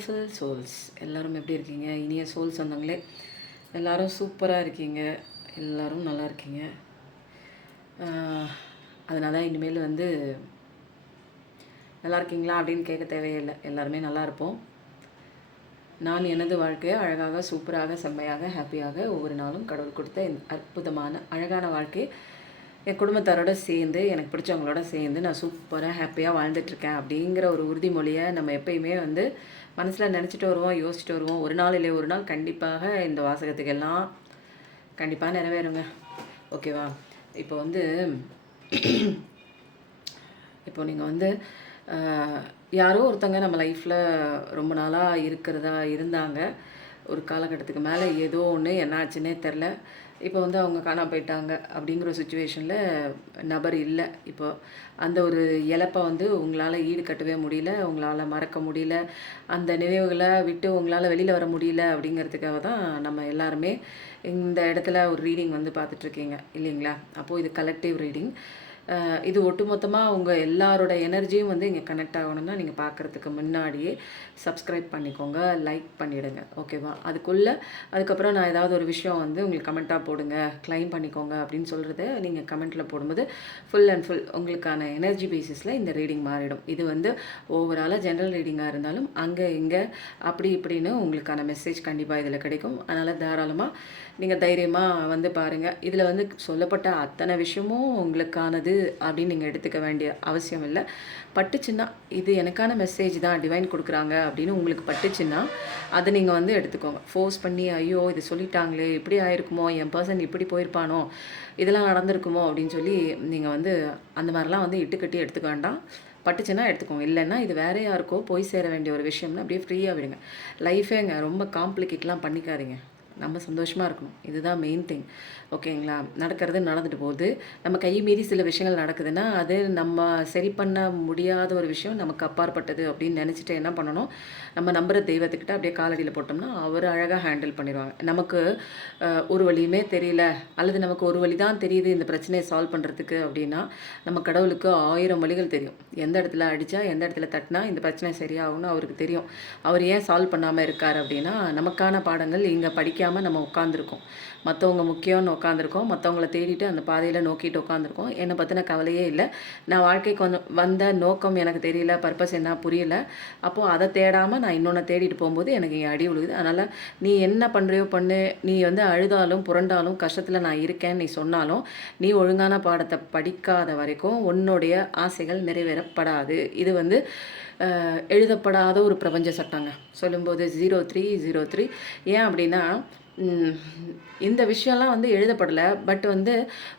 Beautiful souls எல்லோரும் எப்படி இருக்கீங்க? இனிய சோல்ஸ் வந்தவங்களே எல்லோரும் சூப்பராக இருக்கீங்க, எல்லோரும் நல்லா இருக்கீங்க. அதனால தான் இனிமேல் வந்து நல்லா இருக்கீங்களா அப்படின்னு கேட்க தேவையில்லை, எல்லாருமே நல்லா இருப்போம். நான் எனது வாழ்க்கையை அழகாக, சூப்பராக, செம்மையாக, ஹாப்பியாக ஒவ்வொரு நாளும் கடவுள் கொடுத்த இந்த அற்புதமான அழகான வாழ்க்கை என் குடும்பத்தாரோட சேர்ந்து, எனக்கு பிடிச்சவங்களோட சேர்ந்து நான் சூப்பராக ஹாப்பியாக வாழ்ந்துட்டுருக்கேன் அப்படிங்கிற ஒரு உறுதிமொழியை நம்ம எப்பயுமே வந்து மனசில் நினச்சிட்டு வருவோம், யோசிச்சுட்டு வருவோம். ஒரு நாள் இல்லை ஒரு நாள் கண்டிப்பாக இந்த வாசகத்துக்கெல்லாம் கண்டிப்பாக நிறைவேறுங்க. ஓகேவா? இப்போ வந்து இப்போ நீங்கள் வந்து யாரோ ஒருத்தங்க நம்ம லைஃப்பில் ரொம்ப நாளாக இருந்தாங்க. ஒரு காலகட்டத்துக்கு மேலே ஏதோ ஒன்று என்னாச்சுன்னே தெரில. இப்போ வந்து அவங்க காணாம போயிட்டாங்க அப்படிங்கிற ஒரு சுச்சுவேஷனில் நபர் இல்லை. இப்போ அந்த ஒரு இழப்பை வந்து உங்களால் ஈடுகட்டவே முடியல, உங்களால் மறக்க முடியல, அந்த நினைவுகளை விட்டு உங்களால் வெளியில் வர முடியல அப்படிங்கிறதுக்காக தான் நம்ம எல்லாருமே இந்த இடத்துல ஒரு ரீடிங் வந்து பார்த்துட்ருக்கீங்க இல்லைங்களா? அப்போது இது கலெக்டிவ் ரீடிங். இது ஒட்டுமொத்தமாக உங்கள் எல்லாரோட எனர்ஜியும் வந்து இங்கே கனெக்ட் ஆகணும்னா நீங்கள் பார்க்குறதுக்கு முன்னாடியே சப்ஸ்கிரைப் பண்ணிக்கோங்க, லைக் பண்ணிவிடுங்க. ஓகேவா? அதுக்கப்புறம் நான் ஏதாவது ஒரு விஷயம் வந்து உங்களுக்கு கமெண்ட்டாக போடுங்க, கிளைம் பண்ணிக்கோங்க அப்படின்னு சொல்கிறத நீங்கள் கமெண்ட்டில் போடும்போது ஃபுல் அண்ட் ஃபுல் உங்களுக்கான எனர்ஜி பேசிஸில் இந்த ரீடிங் மாறிடும். இது வந்து ஓவராலாக ஜென்ரல் ரீடிங்காக இருந்தாலும் அங்கே இங்கே அப்படி இப்படின்னு உங்களுக்கான மெசேஜ் கண்டிப்பாக இதில் கிடைக்கும். அதனால் தாராளமாக நீங்கள் தைரியமாக வந்து பாருங்கள். இதில் வந்து சொல்லப்பட்ட அத்தனை விஷயமும் உங்களுக்கானது அப்படின்னு நீங்கள் எடுத்துக்க வேண்டிய அவசியம் இல்லை. பட்டுச்சுன்னா இது எனக்கான மெசேஜ் தான் டிவைன் கொடுக்குறாங்க அப்படின்னு உங்களுக்கு பட்டுச்சுன்னா அதை நீங்கள் வந்து எடுத்துக்கோங்க. ஃபோர்ஸ் பண்ணி ஐயோ இது சொல்லிட்டாங்களே, இப்படி ஆயிருக்குமோ, என் பர்சன் இப்படி போயிருப்பானோ, இதெல்லாம் நடந்திருக்குமோ அப்படின்னு சொல்லி நீங்கள் வந்து அந்த மாதிரிலாம் வந்து இட்டுக்கட்டி எடுத்துக்க வேண்டாம். பட்டுச்சுன்னா எடுத்துக்கோங்க, இல்லைன்னா இது வேறு யாருக்கோ போய் சேர வேண்டிய ஒரு விஷயம்னா அப்படியே ஃப்ரீயாக விடுங்க. லைஃபேங்க ரொம்ப காம்ப்ளிகேட்லாம் பண்ணிக்காதீங்க. நம்ம சந்தோஷமாக இருக்கணும், இதுதான் மெயின் திங். ஓகேங்களா? நடக்கிறது நடந்துட்டு போகுது. நம்ம கை மீறி சில விஷயங்கள் நடக்குதுன்னா அது நம்ம சரி பண்ண முடியாத ஒரு விஷயம், நமக்கு அப்பாற்பட்டது அப்படின்னு நினச்சிட்டு என்ன பண்ணணும், நம்ம நம்புகிற தெய்வத்துக்கிட்ட அப்படியே காலடியில் போட்டோம்னா அவர் அழகாக ஹேண்டில் பண்ணிடுவாங்க. நமக்கு ஒரு வழியுமே தெரியல, அல்லது நமக்கு ஒரு வழி தான் தெரியுது இந்த பிரச்சனையை சால்வ் பண்ணுறதுக்கு அப்படின்னா நம்ம கடவுளுக்கு 1000 வழிகள் தெரியும். எந்த இடத்துல அடித்தா, எந்த இடத்துல தட்டினா இந்த பிரச்சனை சரியாகும்னு அவருக்கு தெரியும். அவர் ஏன் சால்வ் பண்ணாமல் இருக்கார் அப்படின்னா நமக்கான பாடங்கள் இங்கே படிக்காமல் நம்ம உட்காந்துருக்கோம். மற்றவங்க முக்கியம்னு உட்காந்துருக்கோம், மற்றவங்கள தேடிட்டு அந்த பாதையில் நோக்கிட்டு உட்காந்துருக்கோம். என்னை பற்றின கவலையே இல்லை. நான் வாழ்க்கைக்கு வந்த நோக்கம் எனக்கு தெரியல, பர்பஸ் என்ன புரியல. அப்போது அதை தேடாமல் நான் இன்னொன்று தேடிட்டு போகும்போது எனக்கு இங்கே அடி விழுகுது. அதனால் நீ என்ன பண்ணுறியோ பண்ணு, நீ வந்து அழுதாலும் புரண்டாலும் கஷ்டத்தில் நான் இருக்கேன்னு நீ சொன்னாலும் நீ ஒழுங்கான பாடத்தை படிக்காத வரைக்கும் உன்னுடைய ஆசைகள் நிறைவேறப்படாது. இது வந்து எழுதப்படாத ஒரு பிரபஞ்ச சட்டங்க. சொல்லும்போது 0303 ஏன் அப்படின்னா இந்த விஷயம்லாம் வந்து எழுதப்படலை. பட் வந்து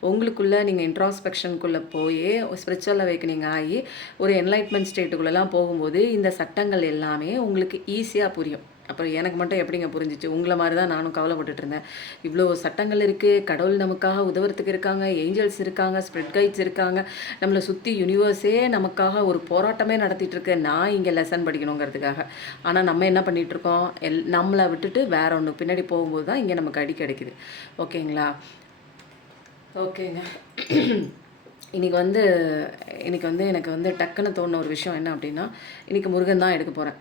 உங்களுக்குள்ளே நீங்கள் இன்ட்ராஸ்பெக்ஷனுக்குள்ளே போய் ஸ்பிரிச்சுவல் அவேக்கனிங் ஆகி ஒரு என்லைட்மெண்ட் ஸ்டேட்டுக்குள்ளெல்லாம் போகும்போது இந்த சட்டங்கள் எல்லாமே உங்களுக்கு ஈஸியாக புரியும். அப்புறம் எனக்கு மட்டும் எப்படிங்க புரிஞ்சிச்சு? உங்களை மாதிரி தான் நானும் கவலைப்பட்டுட்டு இருந்தேன். இவ்வளோ சட்டங்கள் இருக்குது, கடவுள் நமக்காக உதவுறதுக்கு இருக்காங்க, ஏஞ்சல்ஸ் இருக்காங்க, ஸ்பிரிட் கைட்ஸ் இருக்காங்க, நம்மளை சுற்றி யூனிவர்ஸே நமக்காக ஒரு போராட்டமே நடத்திட்டு இருக்கு, நான் இங்கே லெசன் படிக்கணுங்கிறதுக்காக. ஆனால் நம்ம என்ன பண்ணிகிட்ருக்கோம், நம்மளை விட்டுட்டு வேற ஒன்று பின்னாடி போகும்போது தான் இங்கே நமக்கு அடி கிடைக்குது. ஓகேங்களா? ஓகேங்க. இன்றைக்கி வந்து எனக்கு வந்து டக்குன்னு தோணுன ஒரு விஷயம் என்ன அப்படின்னா, இன்றைக்கி முருகன் தான் எடுக்க போகிறேன்.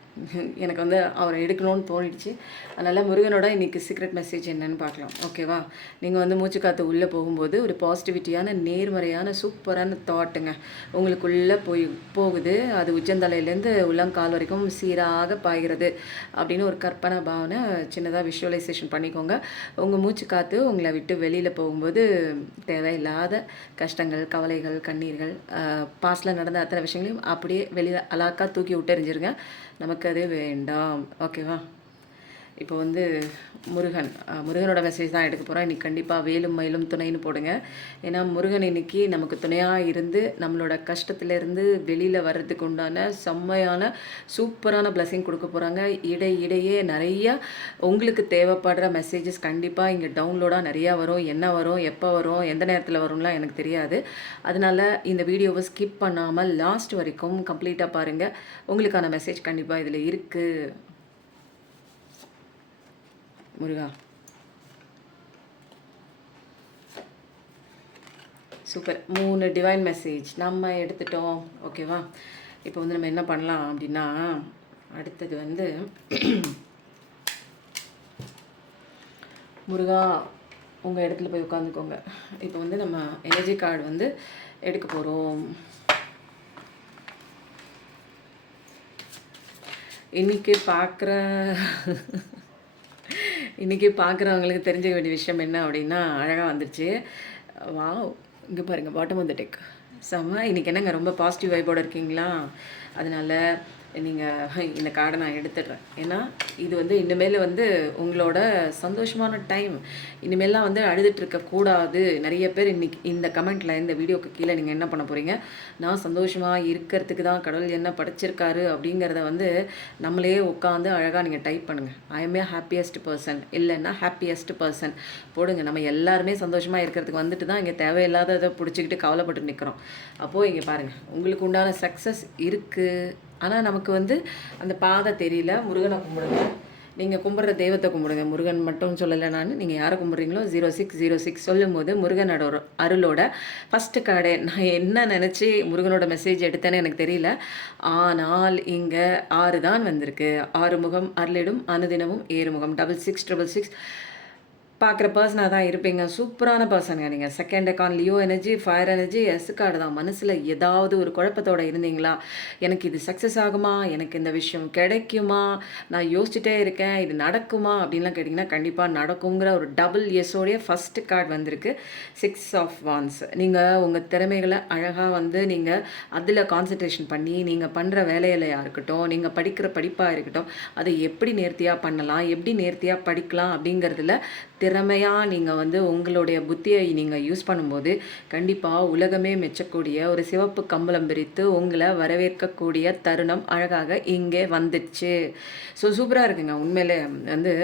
எனக்கு வந்து அவரை எடுக்கணும்னு தோணிடுச்சு. அதனால் முருகனோட இன்றைக்கி சீக்ரெட் மெசேஜ் என்னன்னு பார்க்கலாம். ஓகேவா? நீங்கள் வந்து மூச்சு காற்று உள்ளே போகும்போது ஒரு பாசிட்டிவிட்டியான நேர்மறையான சூப்பரான தாட்டுங்க உங்களுக்குள்ளே போகுது. அது உச்சந்தலையிலேருந்து உள்ளங்கால் வரைக்கும் சீராக பாய்கிறது அப்படின்னு ஒரு கற்பனை பாவனை சின்னதாக விஷுவலைசேஷன் பண்ணிக்கோங்க. உங்கள் மூச்சு காற்று உங்களை விட்டு வெளியில் போகும்போது தேவையில்லாத கஷ்டங்கள், கவலைகள், கண்ணீர்கள், பாஸ்டில் நடந்த அத்தனை விஷயங்களையும் அப்படியே வெளியில் அலாக்கா தூக்கி விட்டெறிஞ்சிருங்க. நமக்கு அது வேண்டாம். ஓகேவா? இப்போ வந்து முருகனோட மெசேஜ் தான் எடுக்க போகிறோம். இன்றைக்கி கண்டிப்பாக வேலும் மயிலும் துணைன்னு போடுங்க. ஏன்னா முருகன் இன்றைக்கி நமக்கு துணையாக இருந்து நம்மளோட கஷ்டத்துலேருந்து வெளியில் வர்றதுக்கு உண்டான செம்மையான சூப்பரான பிளெஸிங் கொடுக்க போகிறாங்க. இடையே நிறையா உங்களுக்கு தேவைப்படுற மெசேஜஸ் கண்டிப்பாக இங்கே டவுன்லோடாக நிறையா வரும். என்ன வரும், எப்போ வரும், எந்த நேரத்தில் வரும்லாம் எனக்கு தெரியாது. அதனால் இந்த வீடியோவை ஸ்கிப் பண்ணாமல் லாஸ்ட் வரைக்கும் கம்ப்ளீட்டாக பாருங்கள். உங்களுக்கான மெசேஜ் கண்டிப்பாக இதில் இருக்குது. முருகா, சூப்பர். 3 டிவைன் மெசேஜ் நம்ம எடுத்துட்டோம். ஓகேவா? இப்போ வந்து நம்ம என்ன பண்ணலாம் அப்படின்னா, அடுத்தது வந்து முருகா உங்கள் இடத்துல போய் உட்காந்துக்கோங்க. இப்போ வந்து நம்ம எனர்ஜி கார்டு வந்து எடுக்க போகிறோம். இன்றைக்கி பார்க்குறவங்களுக்கு தெரிஞ்சுக்க வேண்டிய விஷயம் என்ன அப்படின்னா, அழகாக வந்துருச்சு. வாவ், இங்கே பாருங்கள், பாட்டம் ஆஃப் த டெக் செம்ம. இன்றைக்கி என்னங்க ரொம்ப பாசிட்டிவ் வைப்போடு இருக்கீங்களா? அதனால் நீங்கள் இந்த கார்டை நான் எடுத்துடுறேன். ஏன்னா இது வந்து இனிமேல் வந்து உங்களோட சந்தோஷமான டைம். இனிமேல்லாம் வந்து அழுதுட்டு இருக்கக்கூடாது. நிறைய பேர் இன்றைக்கி இந்த கமெண்ட்டில் இந்த வீடியோக்கு கீழே நீங்கள் என்ன பண்ண போகிறீங்க, நான் சந்தோஷமாக இருக்கிறதுக்கு தான் கடவுள் என்ன படைச்சிருக்காரு அப்படிங்கிறத வந்து நம்மளே உட்காந்து அழகாக நீங்கள் டைப் பண்ணுங்கள். I M A happiest person, இல்லைன்னா ஹாப்பியஸ்ட் பர்சன் போடுங்க. நம்ம எல்லாருமே சந்தோஷமாக இருக்கிறதுக்கு வந்துட்டு தான் இங்கே தேவையில்லாததை பிடிச்சிக்கிட்டு கவலைப்பட்டு நிற்கிறோம். அப்போது இங்கே பாருங்கள், உங்களுக்கு உண்டான சக்ஸஸ் இருக்குது. ஆனால் நமக்கு வந்து அந்த பாதை தெரியல. முருகனை கும்பிடுங்க. நீங்கள் கும்பிட்ற தெய்வத்தை கும்பிடுங்க. முருகன் மட்டும் சொல்லலை நான், நீங்கள் யாரை கும்பிட்றீங்களோ 0606 சொல்லும் போது முருகனோட அருளோட ஃபஸ்ட்டு கார்டே நான் என்ன நினச்சி முருகனோட மெசேஜ் எடுத்தேன்னு எனக்கு தெரியல. ஆனால் இங்கே 6 தான் வந்திருக்கு. 6 முகம் அருளிடும் அனுதினமும் ஏறுமுகம் 6666 பார்க்குற பர்சனாக தான் இருப்பீங்க. சூப்பரான பர்சனுங்க நீங்கள். செகண்ட் அக்கான் லியோ எனர்ஜி, ஃபயர் எனர்ஜி, எஸ் கார்டு தான். மனசில் ஏதாவது ஒரு குழப்பத்தோடு இருந்தீங்களா, எனக்கு இது சக்ஸஸ் ஆகுமா, எனக்கு இந்த விஷயம் கிடைக்குமா, நான் யோசிச்சுட்டே இருக்கேன், இது நடக்குமா அப்படின்லாம் கேட்டிங்கன்னா கண்டிப்பாக நடக்குங்கிற ஒரு டபுள் எஸ்ஸோடைய ஃபஸ்ட்டு கார்டு வந்திருக்கு. 6 ஆஃப் வான்ஸ். நீங்கள் உங்கள் திறமைகளை அழகாக வந்து நீங்கள் அதில் கான்சன்ட்ரேஷன் பண்ணி நீங்கள் பண்ணுற வேலையிலையாக இருக்கட்டும், நீங்கள் படிக்கிற படிப்பாக இருக்கட்டும், அதை எப்படி நேர்த்தியாக பண்ணலாம், எப்படி நேர்த்தியாக படிக்கலாம் அப்படிங்கிறதுல திறமையாக நீங்கள் வந்து உங்களுடைய புத்தியை நீங்கள் யூஸ் பண்ணும்போது கண்டிப்பாக உலகமே மெச்சக்கூடிய ஒரு சிவப்பு கம்பளம் பிரித்து உங்களை வரவேற்கக்கூடிய தருணம் அழகாக இங்கே வந்துடுச்சு. ஸோ சூப்பராக இருக்குங்க. உண்மையிலே வந்து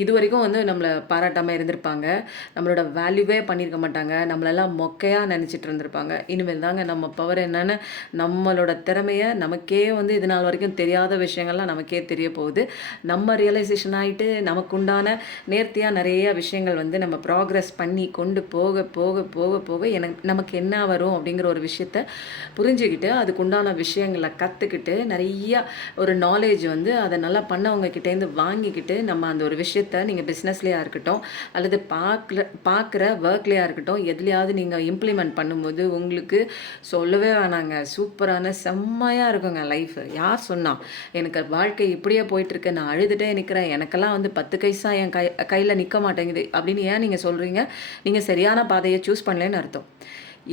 இது வரைக்கும் வந்து நம்மளை பாராட்டாமல் இருந்திருப்பாங்க, நம்மளோட வேல்யூவே பண்ணியிருக்க மாட்டாங்க, நம்மளெல்லாம் மொக்கையாக நினச்சிட்டு இருந்திருப்பாங்க. இனிமேல் தாங்க நம்ம பவர் என்னென்னு, நம்மளோட திறமையை நமக்கே வந்து இது நாள் வரைக்கும் தெரியாத விஷயங்கள்லாம் நமக்கே தெரிய போகுது. நம்ம ரியலைசேஷன் ஆகிட்டு நமக்குண்டான நேர்த்தியாக நிறைய விஷயங்கள் வந்து நம்ம ப்ராக்ரஸ் பண்ணி கொண்டு போக போக போக போக நமக்கு என்ன வரும் அப்படிங்கிற ஒரு விஷயத்த புரிஞ்சுக்கிட்டு அதுக்குண்டான விஷயங்களை கற்றுக்கிட்டு நிறைய ஒரு நாலேஜ் வந்து அதை நல்லா பண்ணவங்க கிட்டேருந்து வாங்கிக்கிட்டு நம்ம அந்த ஒரு விஷயத்த நீங்கள் பிஸ்னஸ்லேயா இருக்கட்டும் அல்லது பார்க்குற ஒர்க்லேயா இருக்கட்டும் எதுலையாவது நீங்கள் இம்ப்ளிமெண்ட் பண்ணும்போது உங்களுக்கு சொல்லவே வேணாங்க, சூப்பரான செம்மையாக இருக்குங்க லைஃப். யார் சொன்னால் எனக்கு வாழ்க்கை இப்படியே போயிட்டுருக்கு, நான் அழுதுகிட்டே நிற்கிறேன், எனக்கெல்லாம் வந்து 10 பைசா என் கையில் நிற்க மாட்டேங்குது அப்படின்னு ஏன் நீங்கள் சொல்கிறீங்க? நீங்கள் சரியான பாதையை சூஸ் பண்ணலன்னு அர்த்தம்.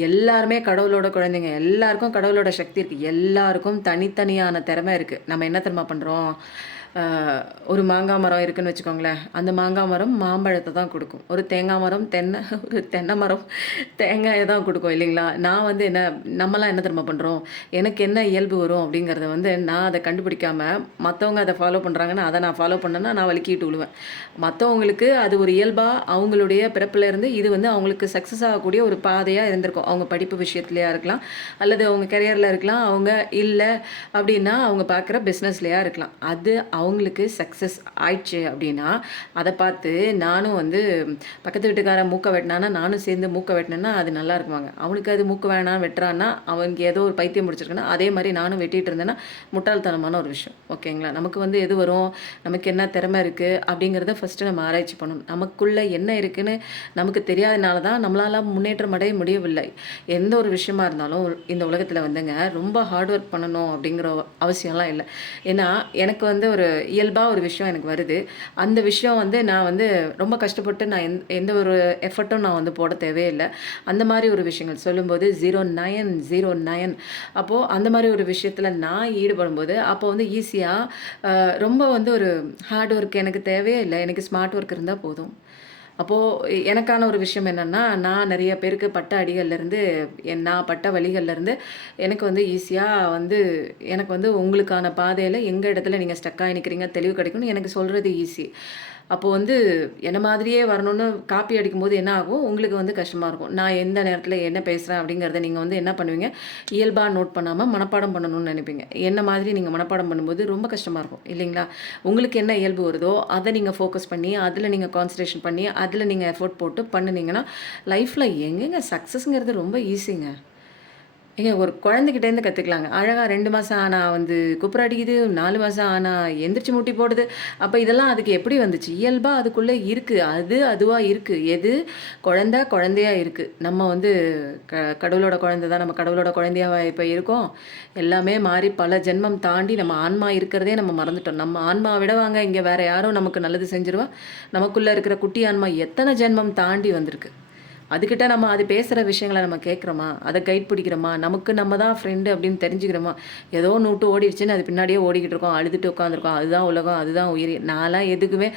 எல்லாருமே கடவுளோட குழந்தைங்க, எல்லாருக்கும் கடவுளோட சக்தி இருக்குது, எல்லாருக்கும் தனித்தனியான திறமை இருக்குது. நம்ம என்ன திறமை பண்ணுறோம், ஒரு மாங்காய் மரம் இருக்குதுன்னு வச்சுக்கோங்களேன், அந்த மாங்காய் மரம் மாம்பழத்தை தான் கொடுக்கும். ஒரு தேங்காய் மரம் ஒரு தென்னை மரம் தேங்காயை தான் கொடுக்கும் இல்லைங்களா? நான் வந்து நம்மலாம் என்ன தெரியுமா பண்ணுறோம், எனக்கு என்ன இயல்பு வரும் அப்படிங்கிறத வந்து நான் அதை கண்டுபிடிக்காமல் மற்றவங்க அதை ஃபாலோ பண்ணுறாங்கன்னா அதை நான் ஃபாலோ பண்ணேன்னா நான் வலிக்கிட்டு விழுவேன். மற்றவங்களுக்கு அது ஒரு இயல்பாக அவங்களுடைய பிறப்பிலேருந்து இது வந்து அவங்களுக்கு சக்ஸஸ் ஆகக்கூடிய ஒரு பாதையாக இருந்திருக்கும். அவங்க படிப்பு விஷயத்துலையா இருக்கலாம், அல்லது அவங்க கெரியரில் இருக்கலாம், அவங்க இல்லை அப்படின்னா அவங்க பார்க்குற பிஸ்னஸ்லையா இருக்கலாம். அது அவங்களுக்கு சக்ஸஸ் ஆயிடுச்சு அப்படின்னா அதை பார்த்து நானும் வந்து பக்கத்து வீட்டுக்காரன் மூக்க வெட்டினானா நானும் சேர்ந்து மூக்க வெட்டினேன்னா அது நல்லா இருக்குவாங்க. அவனுக்கு அது மூக்க வேணாம் வெட்டுறான்னா அவனுக்கு ஏதோ ஒரு பைத்தியம் முடிச்சிருக்குன்னா அதே மாதிரி நானும் வெட்டிகிட்டு இருந்தேன்னா முட்டாள்தனமான ஒரு விஷயம். ஓகேங்களா? நமக்கு வந்து எது வரும், நமக்கு என்ன திறமை இருக்குது அப்படிங்கிறத ஃபஸ்ட்டு நம்ம ஆராய்ச்சி பண்ணணும். நமக்குள்ளே என்ன இருக்குதுன்னு நமக்கு தெரியாதனால தான் நம்மளால் முன்னேற்றம் அடைய முடியவில்லை. எந்த ஒரு விஷயமா இருந்தாலும் இந்த உலகத்தில் வந்துங்க ரொம்ப ஹார்ட் ஒர்க் பண்ணணும் அப்படிங்கிற அவசியம்லாம் இல்லை. ஏன்னா எனக்கு வந்து ஒரு இயல்பாக ஒரு விஷயம் எனக்கு வருது, அந்த விஷயம் வந்து நான் வந்து ரொம்ப கஷ்டப்பட்டு நான் எந்த ஒரு எஃபர்ட்டும் நான் வந்து போட தேவையில்லை. அந்த மாதிரி ஒரு விஷயங்கள் சொல்லும்போது 0909 அப்போது அந்த மாதிரி ஒரு விஷயத்தில் நான் ஈடுபடும்போது அப்போ வந்து ஈஸியாக ரொம்ப வந்து ஒரு ஹார்ட் ஒர்க் எனக்கு தேவையே இல்லை, எனக்கு ஸ்மார்ட் ஒர்க் இருந்தால் போதும். அப்போது எனக்கான ஒரு விஷயம் என்னென்னா, நான் நிறைய பேருக்கு பட்ட அடிகள்லேருந்து நான் பட்ட வழிகள்லேருந்து எனக்கு வந்து ஈஸியாக வந்து எனக்கு வந்து உங்களுக்கான பாதையில் எங்கள் இடத்துல நீங்கள் ஸ்டக்காக நிற்கிறீங்க தெளிவு கிடைக்கும்னு எனக்கு சொல்கிறது ஈஸி. அப்போது வந்து என்ன மாதிரியே வரணும்னு காப்பி அடிக்கும்போது என்ன ஆகும், உங்களுக்கு வந்து கஷ்டமாக இருக்கும். நான் எந்த நேரத்தில் என்ன பேசுகிறேன் அப்படிங்கிறத நீங்கள் வந்து என்ன பண்ணுவீங்க, இயல்பாக நோட் பண்ணாமல் மனப்பாடம் பண்ணணும்னு நினைப்பீங்க. என்ன மாதிரி நீங்கள் மனப்பாடம் பண்ணும்போது ரொம்ப கஷ்டமாக இருக்கும் இல்லைங்களா? உங்களுக்கு என்ன இயல்பு வருதோ அதை நீங்கள் ஃபோக்கஸ் பண்ணி அதில் நீங்கள் கான்சன்ட்ரேஷன் பண்ணி அதில் நீங்கள் எஃபோர்ட் போட்டு பண்ணினீங்கன்னா லைஃப்பில் எங்கெங்க சக்ஸஸ்ங்கிறது ரொம்ப ஈஸிங்க. ஏங்க ஒரு குழந்தைகிட்டேருந்து கத்துக்கலாங்க. அழகா 2 மாசம் ஆனா வந்து குப்புற அடிக்குது, 4 மாசம் ஆனா எந்திரிச்சு முட்டி போடுது. அப்ப இதெல்லாம் அதுக்கு எப்படி வந்துச்சு? இயல்பா அதுக்குள்ள இருக்கு. அது அதுவா இருக்கு. எது குழந்தை, குழந்தையா இருக்கு. நம்ம வந்து கடவுளோட குழந்தை தான். நம்ம கடவுளோட குழந்தையாவா இப்ப இருக்கோம்? எல்லாமே மாறி பல ஜென்மம் தாண்டி நம்ம ஆன்மா இருக்கிறதே நம்ம மறந்துட்டோம். நம்ம ஆன்மாவ விடவாங்க இங்க வேற யாரோ நமக்கு நல்லது செஞ்சுருவா? நமக்குள்ள இருக்கிற குட்டி ஆன்மா எத்தன ஜென்மம் தாண்டி வந்திருக்கு. அதுகிட்ட நம்ம அது பேசுகிற விஷயங்கள நம்ம கேட்குறோமா? அத கைட் பிடிக்கிறோமா? நமக்கு நம்ம தான் ஃப்ரெண்டு அப்படின்னு தெரிஞ்சுக்கிறோமா? ஏதோ ஒண்ணு விட்டு ஓடிடுச்சுன்னு அது பின்னாடியே ஓடிக்கிட்டு இருக்கோம். அழுதுட்டு உட்காந்துருக்கோம். அதுதான் உலகம், அதுதான் உயிர். நான்லாம் எதுக்குமே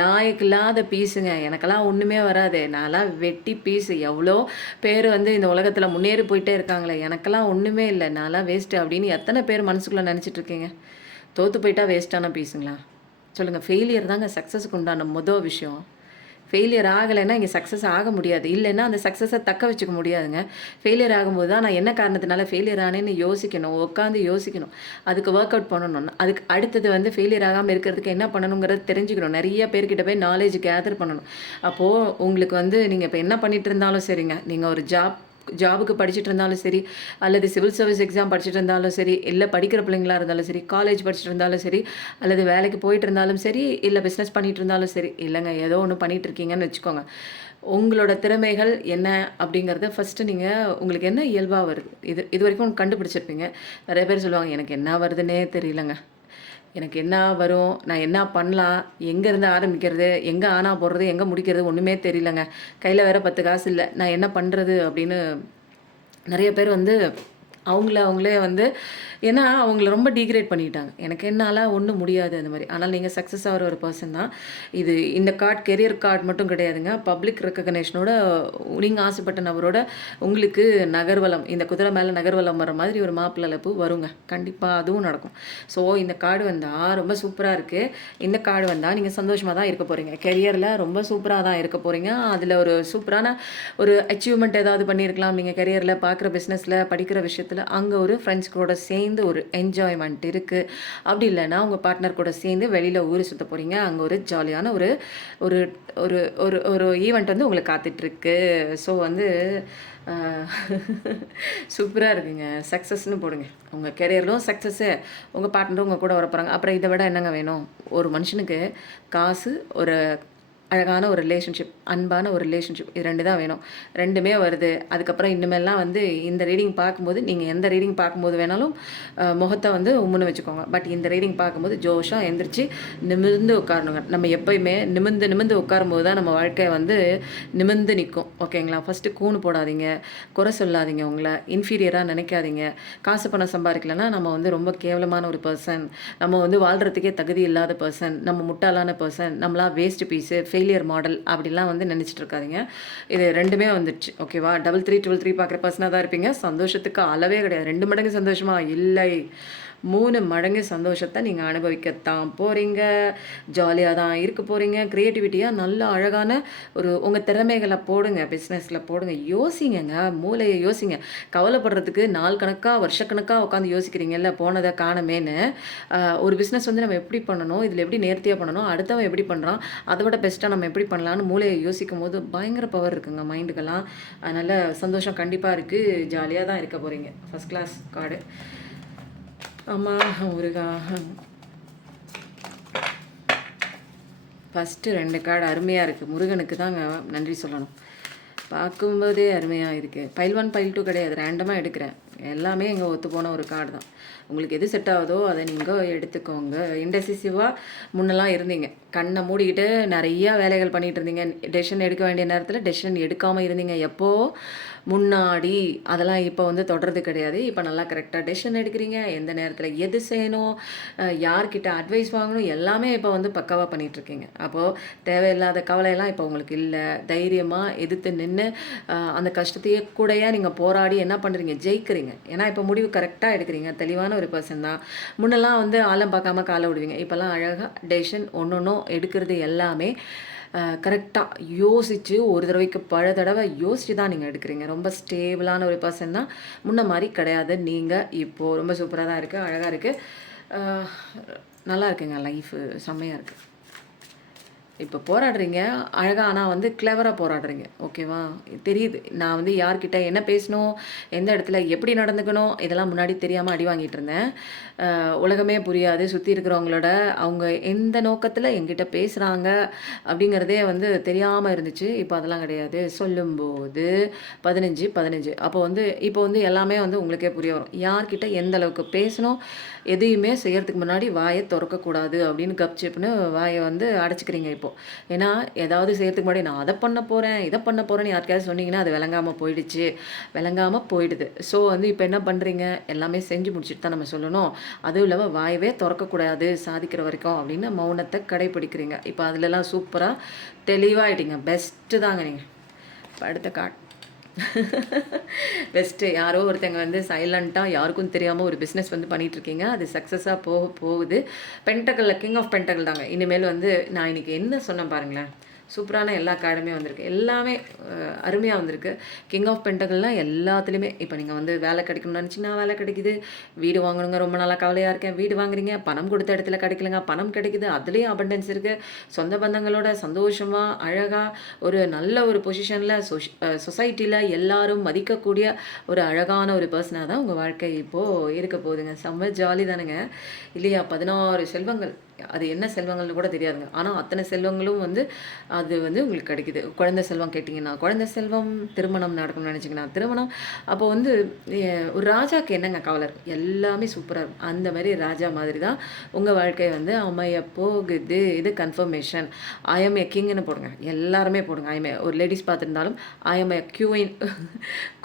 லாயக்கில்லாத பீஸுங்க. எனக்கெல்லாம் ஒண்ணுமே வராது. நான்லாம் வெட்டி பீஸு. எவ்வளோ பேர் வந்து இந்த உலகத்துல முன்னேறி போயிட்டே இருக்காங்களே! எனக்கெல்லாம் ஒண்ணுமே இல்ல. நான்லாம் வேஸ்ட்டு அப்படின்னு எத்தன பேர் மனசுக்குள்ள நெனச்சிட்டு இருக்கீங்க? தோத்து போயிட்டா வேஸ்ட்டான பீஸுங்களா? சொல்லுங்க. ஃபெயிலியர் தாங்க சக்சஸுக்கு உண்டான விஷயம். ஃபெயிலியர் ஆகலைன்னா இங்கே சக்ஸஸ் ஆக முடியாது. இல்லைன்னா அந்த சக்ஸஸை தக்க வச்சுக்க முடியாதுங்க. ஃபெயிலியர் ஆகும்போது தான் நான் என்ன காரணத்தினால ஃபெயிலியர் ஆனேன்னு யோசிக்கணும். உட்காந்து யோசிக்கணும். அதுக்கு ஒர்க் அவுட் பண்ணணும். அதுக்கு அடுத்தது வந்து ஃபெயிலியர் ஆகாம இருக்கிறதுக்கு என்ன பண்ணணுங்கிறத தெரிஞ்சுக்கணும். நிறைய பேர்கிட்ட போய் நாலேஜ் கேதர் பண்ணணும். அப்போது உங்களுக்கு வந்து நீங்கள் இப்போ என்ன பண்ணிட்டு இருந்தாலும் சரிங்க. நீங்கள் ஒரு ஜாபுக்கு படிச்சுட்டு இருந்தாலும் சரி, அல்லது சிவில் சர்வீஸ் எக்ஸாம் படிச்சுட்டு இருந்தாலும் சரி, இல்ல படிக்கிற பிள்ளைங்களா இருந்தாலும் சரி, காலேஜ் படிச்சுட்டு இருந்தாலும் சரி, அல்லது வேலைக்கு போயிட்டு இருந்தாலும் சரி, இல்ல பிஸ்னஸ் பண்ணிட்டு இருந்தாலும் சரி, இல்லைங்க ஏதோ ஒண்ணு பண்ணிட்டு இருக்கீங்கன்னு வச்சுக்கோங்க. உங்களோட திறமைகள் என்ன அப்படிங்கிறத ஃபர்ஸ்ட்டு உங்களுக்கு என்ன இயல்பா வருது? இதுவரைக்கும் கண்டுபிடிச்சிருப்பீங்க. நெறைய பேர் சொல்லுவாங்க, "எனக்கு என்ன வருதுன்னே தெரியலங்க. எனக்கு என்ன வரும்? நான் என்ன பண்ணலாம்? எங்கேருந்து ஆரம்பிக்கிறது? எங்கே ஆனா போடுறது? எங்கே முடிக்கிறது? ஒண்ணுமே தெரியலங்க. கையில வேற 10 காசு இல்ல. நான் என்ன பண்றது?" அப்படின்னு நெறைய பேர் வந்து அவங்களே வந்து ஏன்னா அவங்கள ரொம்ப டீக்ரேட் பண்ணிட்டாங்க. எனக்கு என்னால ஒண்ணும் முடியாது அந்த மாரி. ஆனால் நீங்க சக்சஸ் ஆகுற ஒரு பெர்சன் தான். இந்த கெரியர் கார்ட் மட்டும் கிடையாதுங்க. பப்ளிக் ரெகக்னிஷனோட நீங்க ஆசைப்பட்ட நபரோட உங்களுக்கு நகர்வலம் இந்த குதிரை மேல நகர்வலம் வர மாதிரி ஒரு மாப்பிள்ளை பூ வருங்க. கண்டிப்பா அதுவும் நடக்கும். ஸோ இந்த கார்டு வந்தா ரொம்ப சூப்பரா இருக்கு. இந்த கார்டு வந்தா நீங்க சந்தோஷமா தான் இருக்க போறீங்க. கெரியர்ல ரொம்ப சூப்பரா தான் இருக்க போறீங்க. அதுல ஒரு சூப்பரான ஒரு அச்சீவ்மெண்ட் ஏதாவது பண்ணியிருக்கலாம். நீங்க கெரியர்ல பார்க்குற பிசினஸ்ல, படிக்கிற விஷயத்துல அங்க ஒரு ஃப்ரெண்ட்ஸ் கூட சேர்ந்து ஒரு என்ஜாய்மெண்ட் இருக்கு. அப்படி இல்லைன்னா உங்க பார்ட்னர் கூட சேர்ந்து வெளியில ஊர் சுத்த போறீங்க. அங்க ஒரு ஜாலியான ஒரு ஒரு ஒரு ஒரு ஒரு ஈவெண்ட் வந்து உங்களுக்கு காத்துட்டு இருக்கு. ஸோ வந்து சூப்பரா இருக்குங்க. சக்ஸஸ்ன்னு போடுங்க. உங்க கெரியர்லும் சக்ஸஸ்ஸு, உங்க பார்ட்னரும் உங்க கூட வரப்போறாங்க. அப்புறம் இத விட என்னங்க வேணும்? ஒரு மனுஷனுக்கு காசு, ஒரு அழகான ஒரு ரிலேஷன்ஷிப், அன்பான ஒரு ரிலேஷன்ஷிப் இது 2 தான் வேணும். 2மே வருது. அதுக்கப்புறம் இனிமேல்லாம் வந்து இந்த ரீடிங் பார்க்கும்போது, நீங்க எந்த ரீடிங் பார்க்கும்போது வேணாலும் முகத்த வந்து உம்முன்னு வச்சுக்கோங்க. பட் இந்த ரீடிங் பார்க்கும்போது ஜோஷா எந்திரிச்சு நிமிர்ந்து உட்காரணுங்க. நம்ம எப்பயுமே நிமிர்ந்து நிமிர்ந்து உட்காரும்போது தான் நம்ம வாழ்க்கை வந்து நிமிர்ந்து நிக்கும். ஓகேங்களா? ஃபர்ஸ்ட்டு கூணு போடாதீங்க. குறை சொல்லாதீங்க உங்கள. இன்ஃபீரியரா நினைக்காதீங்க. காசு பணம் சம்பாதிக்கலன்னா நம்ம வந்து ரொம்ப கேவலமான ஒரு பெர்சன். நம்ம வந்து வாழ்றதுக்கே தகுதி இல்லாத பெர்சன். நம்ம முட்டாளான பெர்சன். நம்மலாம் வேஸ்ட் பீஸு, ஃபெயிலியர் மாடல் அப்படிலாம் வந்து நினச்சிட்டு இருக்காதீங்க. இது 2மே வந்துடுச்சு. ஓகேவா? 333 பார்க்குற பர்சனாக தான் இருப்பீங்க. சந்தோஷத்துக்கு அளவே கிடையாது. 2 மடங்கு சந்தோஷமா? இல்லை. 3 மடங்கு சந்தோஷத்தை நீங்கள் அனுபவிக்கத்தான் போகிறீங்க. ஜாலியாக தான் இருக்க போகிறீங்க. க்ரியேட்டிவிட்டியாக நல்ல அழகான உங்கள் திறமைகளை போடுங்க. பிஸ்னஸில் போடுங்க. யோசிங்கங்க. மூளையை யோசிங்க. கவலைப்படுறதுக்கு நாள் கணக்காக வருஷக்கணக்காக உட்காந்து யோசிக்கிறீங்கல்ல போனதை காணமேன்னு. ஒரு பிஸ்னஸ் வந்து நம்ம எப்படி பண்ணணும், இதில் எப்படி நேர்த்தியாக பண்ணணும், அடுத்தவன் எப்படி பண்ணுறான், அதை விட பெஸ்ட்டாக நம்ம எப்படி பண்ணலான்னு மூளையை யோசிக்கும் போது பயங்கர பவர் இருக்குங்க மைண்டுக்கெல்லாம். அதனால் சந்தோஷம் கண்டிப்பாக இருக்குது. ஜாலியாக தான் இருக்க போகிறீங்க. First class card. ஆமாம் முருகா. ஃபஸ்ட்டு 2 கார்டு அருமையாக இருக்குது. முருகனுக்கு தாங்க நன்றி சொல்லணும். பார்க்கும்போதே அருமையாக இருக்குது. பைல் 1 பைல் 2 கிடையாது. ரேண்டமாக எடுக்கிறேன். எல்லாமே இங்கே ஒத்து போன ஒரு கார்டு தான். உங்களுக்கு எது செட் ஆகுதோ அதை நீங்கள் எடுத்துக்கோங்க. இன்டெசிசிவாக முன்னெல்லாம் இருந்தீங்க. கண்ணை மூடிக்கிட்டு நிறையா வேலைகள் பண்ணிகிட்டு இருந்தீங்க. டெசிஷன் எடுக்க வேண்டிய நேரத்தில் டெசிஷன் எடுக்காமல் இருந்தீங்க. எப்போது முன்னாடி அதெல்லாம் இப்போ வந்து தொடர்றது கிடையாது. இப்போ நல்லா கரெக்டாக டெசிஷன் எடுக்கிறீங்க. எந்த நேரத்தில் எது செய்யணும், யார்கிட்ட அட்வைஸ் வாங்கணும், எல்லாமே இப்போ வந்து பக்காவாக பண்ணிகிட்ருக்கீங்க. அப்போது தேவையில்லாத கவலையெல்லாம் இப்போ உங்களுக்கு இல்லை. தைரியமாக எதிர்த்து நின்று அந்த கஷ்டத்தையே கூடயே நீங்கள் போராடி என்ன பண்ணுறீங்க, ஜெயிக்கிறீங்க. ஏன்னா இப்போ முடிவு கரெக்டாக எடுக்கிறீங்க. தெளிவான ஒரு பர்சன் தான். முன்னெல்லாம் வந்து ஆழம் பார்க்காம காலை விடுவீங்க. இப்போல்லாம் அழகாக டெசிஷன் ஒன்று எடுக்கிறது எல்லாமே கரெக்டாக யோசித்து ஒரு தடவைக்கு பல தடவை யோசித்து தான் நீங்கள் எடுக்கிறீங்க. ரொம்ப ஸ்டேபிளான ஒரு பர்சன் தான். முன்ன மாதிரி கிடையாது. நீங்கள் இப்போது ரொம்ப சூப்பராக தான் இருக்குது. அழகாக இருக்குது. நல்லா இருக்குங்க. லைஃபு செம்மையாக இருக்குது. இப்போ போராடுறீங்க அழகா. ஆனா வந்து கிளவரா போராடுறீங்க. ஓகேவா? தெரியுது. நான் வந்து யார்கிட்ட என்ன பேசணும், எந்த இடத்துல எப்படி நடந்துக்கணும், இதெல்லாம் முன்னாடி தெரியாம அடி வாங்கிட்டு இருந்தேன். உலகமே புரியாது. சுத்தி இருக்கிறவங்களோட அவங்க எந்த நோக்கத்துல என்கிட்ட பேசுறாங்க அப்படிங்கிறதே வந்து தெரியாம இருந்துச்சு. இப்போ அதெல்லாம் கிடையாது. சொல்லும்போது 15, 15 அப்போ வந்து இப்போ வந்து எல்லாமே வந்து உங்களுக்கே புரிய வரும். யார்கிட்ட எந்த அளவுக்கு பேசணும், எதையுமே செய்யறதுக்கு முன்னாடி வாய தொறக்கக்கூடாது அப்படின்னு கப்சிப்ன்னு வாய வந்து அடைச்சுக்கிறீங்க இப்போ. ஏன்னா, ஏதாவது செய்யறதுக்கு முன்னாடி நான் அத பண்ண போறேன், இத பண்ண போறேன்னு யாருக்காவது சொன்னீங்கன்னா, அது விளங்காம போயிடுச்சு. விளங்காம போயிடுது. ஸோ வந்து இப்ப என்ன பண்றீங்க? எல்லாமே செஞ்சு முடிச்சுட்டு தான் நம்ம சொல்லணும். அதுவும் இல்லாம வாயவே தொறக்கக்கூடாது சாதிக்கிற வரைக்கும் அப்படின்னு மௌனத்த கடைபிடிக்கிறீங்க. இப்ப அதுலலாம் சூப்பரா தெளிவாயிட்டீங்க. பெஸ்ட்டு தாங்க நீங்க. இப்ப அடுத்த பெஸ்ட்டு. யாரோ ஒருத்தங்க வந்து சைலண்ட்டா யாருக்கும் தெரியாம ஒரு பிஸ்னஸ் வந்து பண்ணிட்டுருக்கீங்க. அது சக்ஸஸா போகுது. பென்டக்கிள்ல கிங் ஆஃப் பென்டக்கிள் தாங்க. இனிமேல் வந்து நான் இன்னைக்கு என்ன சொன்னேன் பாருங்களேன். சூப்பரான எல்லா கார்டுமே வந்திருக்கு. எல்லாமே அருமையா வந்திருக்கு. கிங் ஆஃப் பென்டக்கிள்லாம் எல்லாத்துலயுமே இப்ப நீங்க வந்து வேலை கிடைக்கணும்னு நினைச்சீங்கன்னா வேலை கிடைக்குது. வீடு வாங்கணுங்க ரொம்ப நாளா கவலையா இருக்கேன். வீடு வாங்குறீங்க. பணம் கொடுத்த இடத்துல கிடைக்கலங்க. பணம் கிடைக்குது. அதுலயும் அபண்டன்ஸ் இருக்கு. சொந்த பந்தங்களோட சந்தோஷமா, அழகா ஒரு நல்ல ஒரு பொசிஷன்ல சொசைட்டில எல்லாரும் மதிக்கக்கூடிய ஒரு அழகான ஒரு பெர்சனா தான் உங்க வாழ்க்கை இப்போ இருக்க போகுதுங்க. செம்ம ஜாலி தானுங்க. இல்லையா? 16 செல்வங்கள். அது என்ன செல்வங்கள்னு கூட தெரியாதுங்க. ஆனா அத்தனை செல்வங்களும் வந்து அது வந்து உங்களுக்கு கிடைக்குது. குழந்தை செல்வம் கேட்டீங்கன்னா, குழந்தை செல்வம், திருமணம் நடக்கணும்னு நினைச்சீங்கன்னா, திருமணம். அப்போ வந்து ஒரு ராஜாக்கு என்னங்க கவலை இருக்கும்? எல்லாமே சூப்பரா இருக்கும். அந்த மாரி ராஜா மாதிரி தான் உங்க வாழ்க்கை வந்து அமைய போகுது. இது கன்ஃபர்மேஷன். ஐ எம் எ கிங்ன்னு போடுங்க. எல்லாருமே போடுங்க. ஐ எம் எ ஒரு லேடீஸ் பார்த்துருந்தாலும் ஐ எம் எ குயின்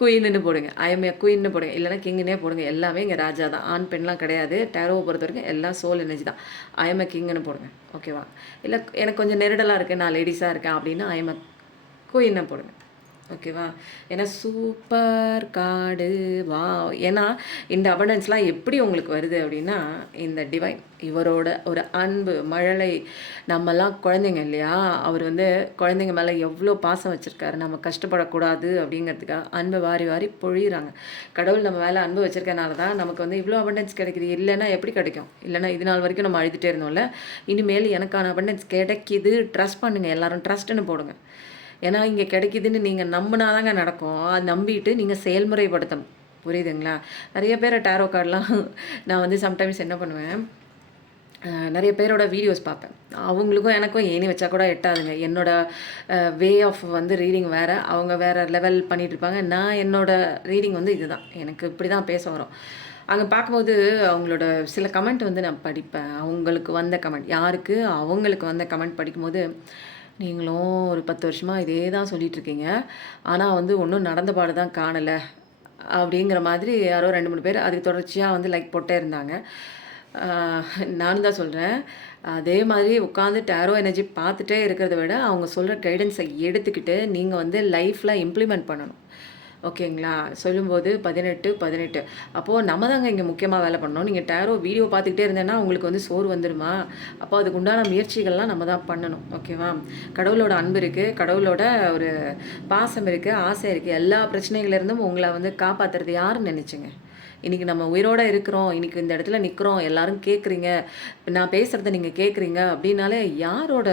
குயின்னு போடுங்க. ஐ எம் எ குயின்னு போடுங்க. இல்லைன்னா கிங்குன்னே போடுங்க. எல்லாமே இங்கே ராஜா தான். ஆண் பெண்லாம் கிடையாது. டேரோவை பொறுத்த வரைக்கும் எல்லாம் சோல் எனர்ஜி தான். ஐ எம் எ கிங்குன்னு போடுங்க. ஓகேவா? இல்லை எனக்கு கொஞ்சம் நெருடலாக இருக்குது, நான் லேடிஸாக இருக்கேன் அப்படின்னா ஐ எம் எ குயின்னு போடுங்க. ஓகேவா? ஏன்னா சூப்பர் கார்டு வா. ஏன்னா இந்த அபண்டன்ஸ்லாம் எப்படி உங்களுக்கு வருது அப்படின்னா, இந்த டிவைன் இவரோட ஒரு அன்பு மழலை. நம்மலாம் குழந்தைங்க இல்லையா? அவர் வந்து குழந்தைங்க மேலே எவ்வளோ பாசம் வச்சுருக்காரு. நம்ம கஷ்டப்படக்கூடாது அப்படிங்கிறதுக்காக அன்பை வாரி வாரி பொழியிறாங்க. கடவுள் நம்ம மேலே அன்பு வச்சுருக்கனால தான் நமக்கு வந்து இவ்வளோ அபண்டன்ஸ் கிடைக்குது. இல்லைன்னா எப்படி கிடைக்கும்? இல்லைன்னா இது நாள் வரைக்கும் நம்ம அழுதுகிட்டே இருந்தோம்ல. இனிமேல் எனக்கான அபண்டன்ஸ் கிடைக்கிது. ட்ரஸ்ட் பண்ணுங்கள். எல்லாரும் ட்ரஸ்ட்டுன்னு போடுங்க. ஏன்னா இங்கே கிடைக்குதுன்னு நீங்கள் நம்பினாதாங்க நடக்கும். அது நம்பிட்டு நீங்கள் செயல்முறைப்படுத்தணும். புரியுதுங்களா? நிறைய பேர் டேரோ கார்டெலாம் நான் வந்து சம்டைம்ஸ் என்ன பண்ணுவேன், நிறைய பேரோட வீடியோஸ் பார்ப்பேன். அவங்களுக்கும் எனக்கும் ஏணி வச்சா கூட எட்டாதுங்க. என்னோட வே ஆஃப் வந்து ரீடிங் வேறு, அவங்க வேறு லெவல் பண்ணிகிட்ருப்பாங்க. நான் என்னோட ரீடிங் வந்து இதுதான். எனக்கு இப்படி தான் பேச வரும். அங்கே பார்க்கும்போது அவங்களோட சில கமெண்ட் வந்து நான் படிப்பேன். அவங்களுக்கு வந்த கமெண்ட் யாருக்கு அவங்களுக்கு வந்த கமெண்ட் படிக்கும்போது, நீங்களும் ஒரு 10 வருஷமாக இதே தான் சொல்லிகிட்ருக்கீங்க. ஆனால் வந்து ஒன்றும் நடந்த பாடு தான் காணலை அப்படிங்கிற மாதிரி யாரோ 2, 3 பேர் அதுக்கு தொடர்ச்சியாக வந்து லைக் போட்டே இருந்தாங்க. நானும் தான் சொல்கிறேன். அதே மாதிரி உட்காந்து டேரோ எனர்ஜி பார்த்துட்டே இருக்கிறத விட அவங்க சொல்கிற கைடன்ஸை எடுத்துக்கிட்டு நீங்கள் வந்து லைஃப்பில் இம்ப்ளிமெண்ட் பண்ணணும். ஓகேங்களா? சொல்லும்போது 18, 18 அப்போது நம்ம தாங்க இங்கே முக்கியமாக வேலை பண்ணணும். நீங்கள் டேரோ வீடியோ பார்த்துக்கிட்டே இருந்தேன்னா உங்களுக்கு வந்து சோறு வந்துடுமா? அப்போ அதுக்கு உண்டான முயற்சிகள்லாம் நம்ம தான் பண்ணணும். ஓகேவா? கடவுளோட அன்பு இருக்குது, கடவுளோட ஒரு பாசம் இருக்குது, ஆசை இருக்குது. எல்லா பிரச்சனைகள்லேருந்தும் உங்களை வந்து காப்பாற்றுறது யாருன்னு நினச்சிங்க? இன்றைக்கி நம்ம உயிரோடு இருக்கிறோம், இன்றைக்கி இந்த இடத்துல நிற்கிறோம், எல்லாரும் கேட்குறீங்க, நான் பேசுகிறத நீங்கள் கேட்குறீங்க அப்படின்னாலே யாரோட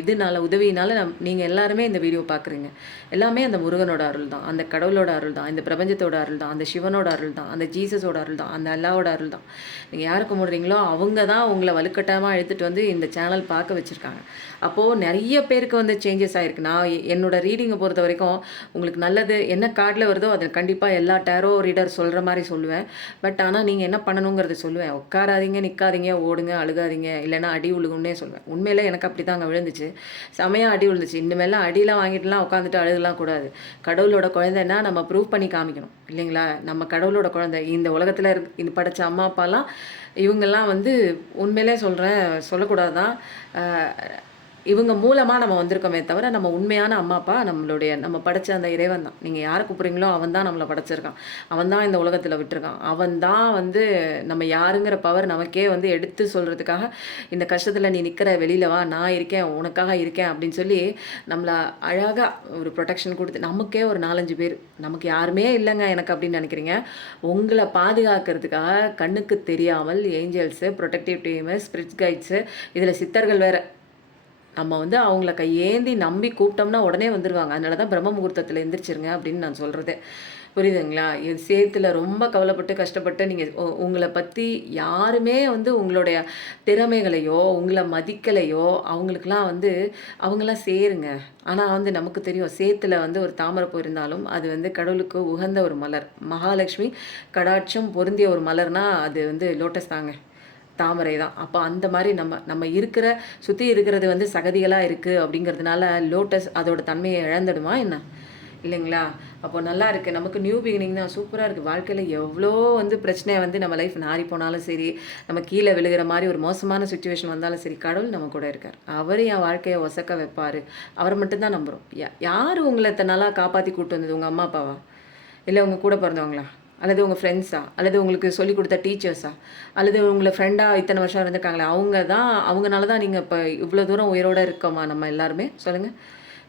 இதனால உதவியினால நீங்கள் எல்லாருமே இந்த வீடியோ பார்க்குறீங்க. எல்லாமே அந்த முருகனோட அருள் தான், அந்த கடவுளோட அருள் தான், இந்த பிரபஞ்சத்தோட அருள் தான், அந்த சிவனோட அருள் தான், அந்த ஜீசஸோட அருள் தான், அந்த அல்லாவோட அருள் தான். நீங்கள் யாரை கும்பிடுறீங்களோ அவங்க தான் உங்களை வலுக்கட்டாயமாக எடுத்துகிட்டு வந்து இந்த சேனல் பார்க்க வச்சுருக்காங்க. அப்போது நிறைய பேருக்கு வந்து சேஞ்சஸ் ஆகிருக்கு. நான் என்னோடய ரீடிங்கை பொறுத்த வரைக்கும் உங்களுக்கு நல்லது என்ன கார்டில் வருதோ அதை கண்டிப்பாக எல்லா டேரோ ரீடர் சொல்கிற மாதிரி சொல்லுவேன். பட் ஆனால் நீங்கள் என்ன பண்ணணுங்கிறத சொல்லுவேன். உட்காராதீங்க, நிற்காதீங்க, ஓடுங்க, அழுகாதீங்க, இல்லைன்னா அடி விழுகுன்னே சொல்லுவேன். உண்மையிலே எனக்கு அப்படி தான் அங்கே விழுந்துச்சு. செமையாக அடி விழுந்துச்சு. இனிமேலாம் அடியெலாம் வாங்கிட்டுலாம் உட்காந்துட்டு அழுகலாம் கூடாது. கடவுளோட குழந்தைன்னா நம்ம ப்ரூவ் பண்ணி காமிக்கணும் இல்லைங்களா? நம்ம கடவுளோட குழந்தை. இந்த உலகத்தில் இது படைச்ச அம்மா அப்பாலாம் இவங்கெல்லாம் வந்து உண்மையிலே சொல்கிறேன், சொல்லக்கூடாது தான். இவங்க மூலமாக நம்ம வந்திருக்கோமே தவிர நம்ம உண்மையான அம்மா அப்பா நம்ம படைச்ச அந்த இறைவன் தான். நீங்கள் யாரை கூப்பிட்றீங்களோ அவன் தான் நம்மளை படைச்சிருக்கான். அவன் தான் இந்த உலகத்தில் விட்டுருக்கான். அவன் தான் வந்து நம்ம யாருங்கிற பவர் நமக்கே வந்து எடுத்து சொல்கிறதுக்காக இந்த கஷ்டத்தில் நீ நிற்கிற வெளியில் வா, நான் இருக்கேன், உனக்காக இருக்கேன் அப்படின்னு சொல்லி நம்மளை அழகாக ஒரு ப்ரொடெக்ஷன் கொடுத்து நமக்கே ஒரு 4-5 பேர் நமக்கு யாருமே இல்லைங்க எனக்கு அப்படின்னு நினைக்கிறீங்க. உங்களை பாதுகாக்கிறதுக்காக கண்ணுக்கு தெரியாமல் Angeles, protective team, spirits guides, இதில் சித்தர்கள் வேறு நம்ம வந்து அவங்கள கையேந்தி நம்பி கூப்பிட்டோம்னா உடனே வந்துருவாங்க. அதனால தான் பிரம்ம முகூர்த்தத்தில எந்திரிச்சிருங்க அப்படின்னு நான் சொல்றதே. புரியுதுங்களா? இது சேத்துல ரொம்ப கவலைப்பட்டு, கஷ்டப்பட்டு நீங்க உங்கள பத்தி யாருமே வந்து உங்களுடைய திறமைகளையோ, உங்கள மதிக்கலையோ, அவங்களுக்கெல்லாம் வந்து அவங்கலாம் சேருங்க. ஆனா வந்து நமக்கு தெரியும், சேத்துல வந்து ஒரு தாமரைப்பூ இருந்தாலும், அது வந்து கடவுளுக்கு உகந்த ஒரு மலர். மகாலட்சுமி கடாட்சம் பொருந்திய ஒரு மலர்னா, அது வந்து லோட்டஸ் தாங்க. தாமரை தான். அப்ப அந்த மாரி நம்ம நம்ம இருக்கிற சுத்தி இருக்கிறது வந்து சகதிகளா இருக்கு அப்படிங்கிறதுனால, லோட்டஸ் அதோட தன்மைய இழந்துடுமா என்ன? இல்லைங்களா? அப்போ நல்லா இருக்கு. நமக்கு நியூ பிகினிங் தான். சூப்பரா இருக்கு. வாழ்க்கையில எவ்ளோ வந்து பிரச்சனை வந்து நம்ம லைஃப் நாறி போனாலும் சரி, நம்ம கீழ விழுகிற மாரி ஒரு மோசமான சிச்சுவேஷன் வந்தாலும் சரி, கடவுள் நம்ம கூட இருக்கார். அவரு என் வாழ்க்கைய ஒசக்க வைப்பாரு. அவர மட்டும் தான் நம்புறோம். யாரு உங்கள இத்தன நாளா காப்பாத்தி கூட்டு வந்தது? உங்க அம்மா, அப்பாவா? இல்ல உங்க கூட பொறந்தவங்களா? அல்லது உங்க ஃப்ரெண்ட்ஸா? அல்லது உங்களுக்கு சொல்லிக் குடுத்த டீச்சர்ஸா? அல்லது உங்கள ஃப்ரெண்டா இத்தன வருஷம் இருந்திருக்காங்களே, அவங்கனால தான் நீங்க இப்ப இவ்ளோ தூரம் உயிரோட இருக்கோமா நம்ம எல்லாருமே? சொல்லுங்க.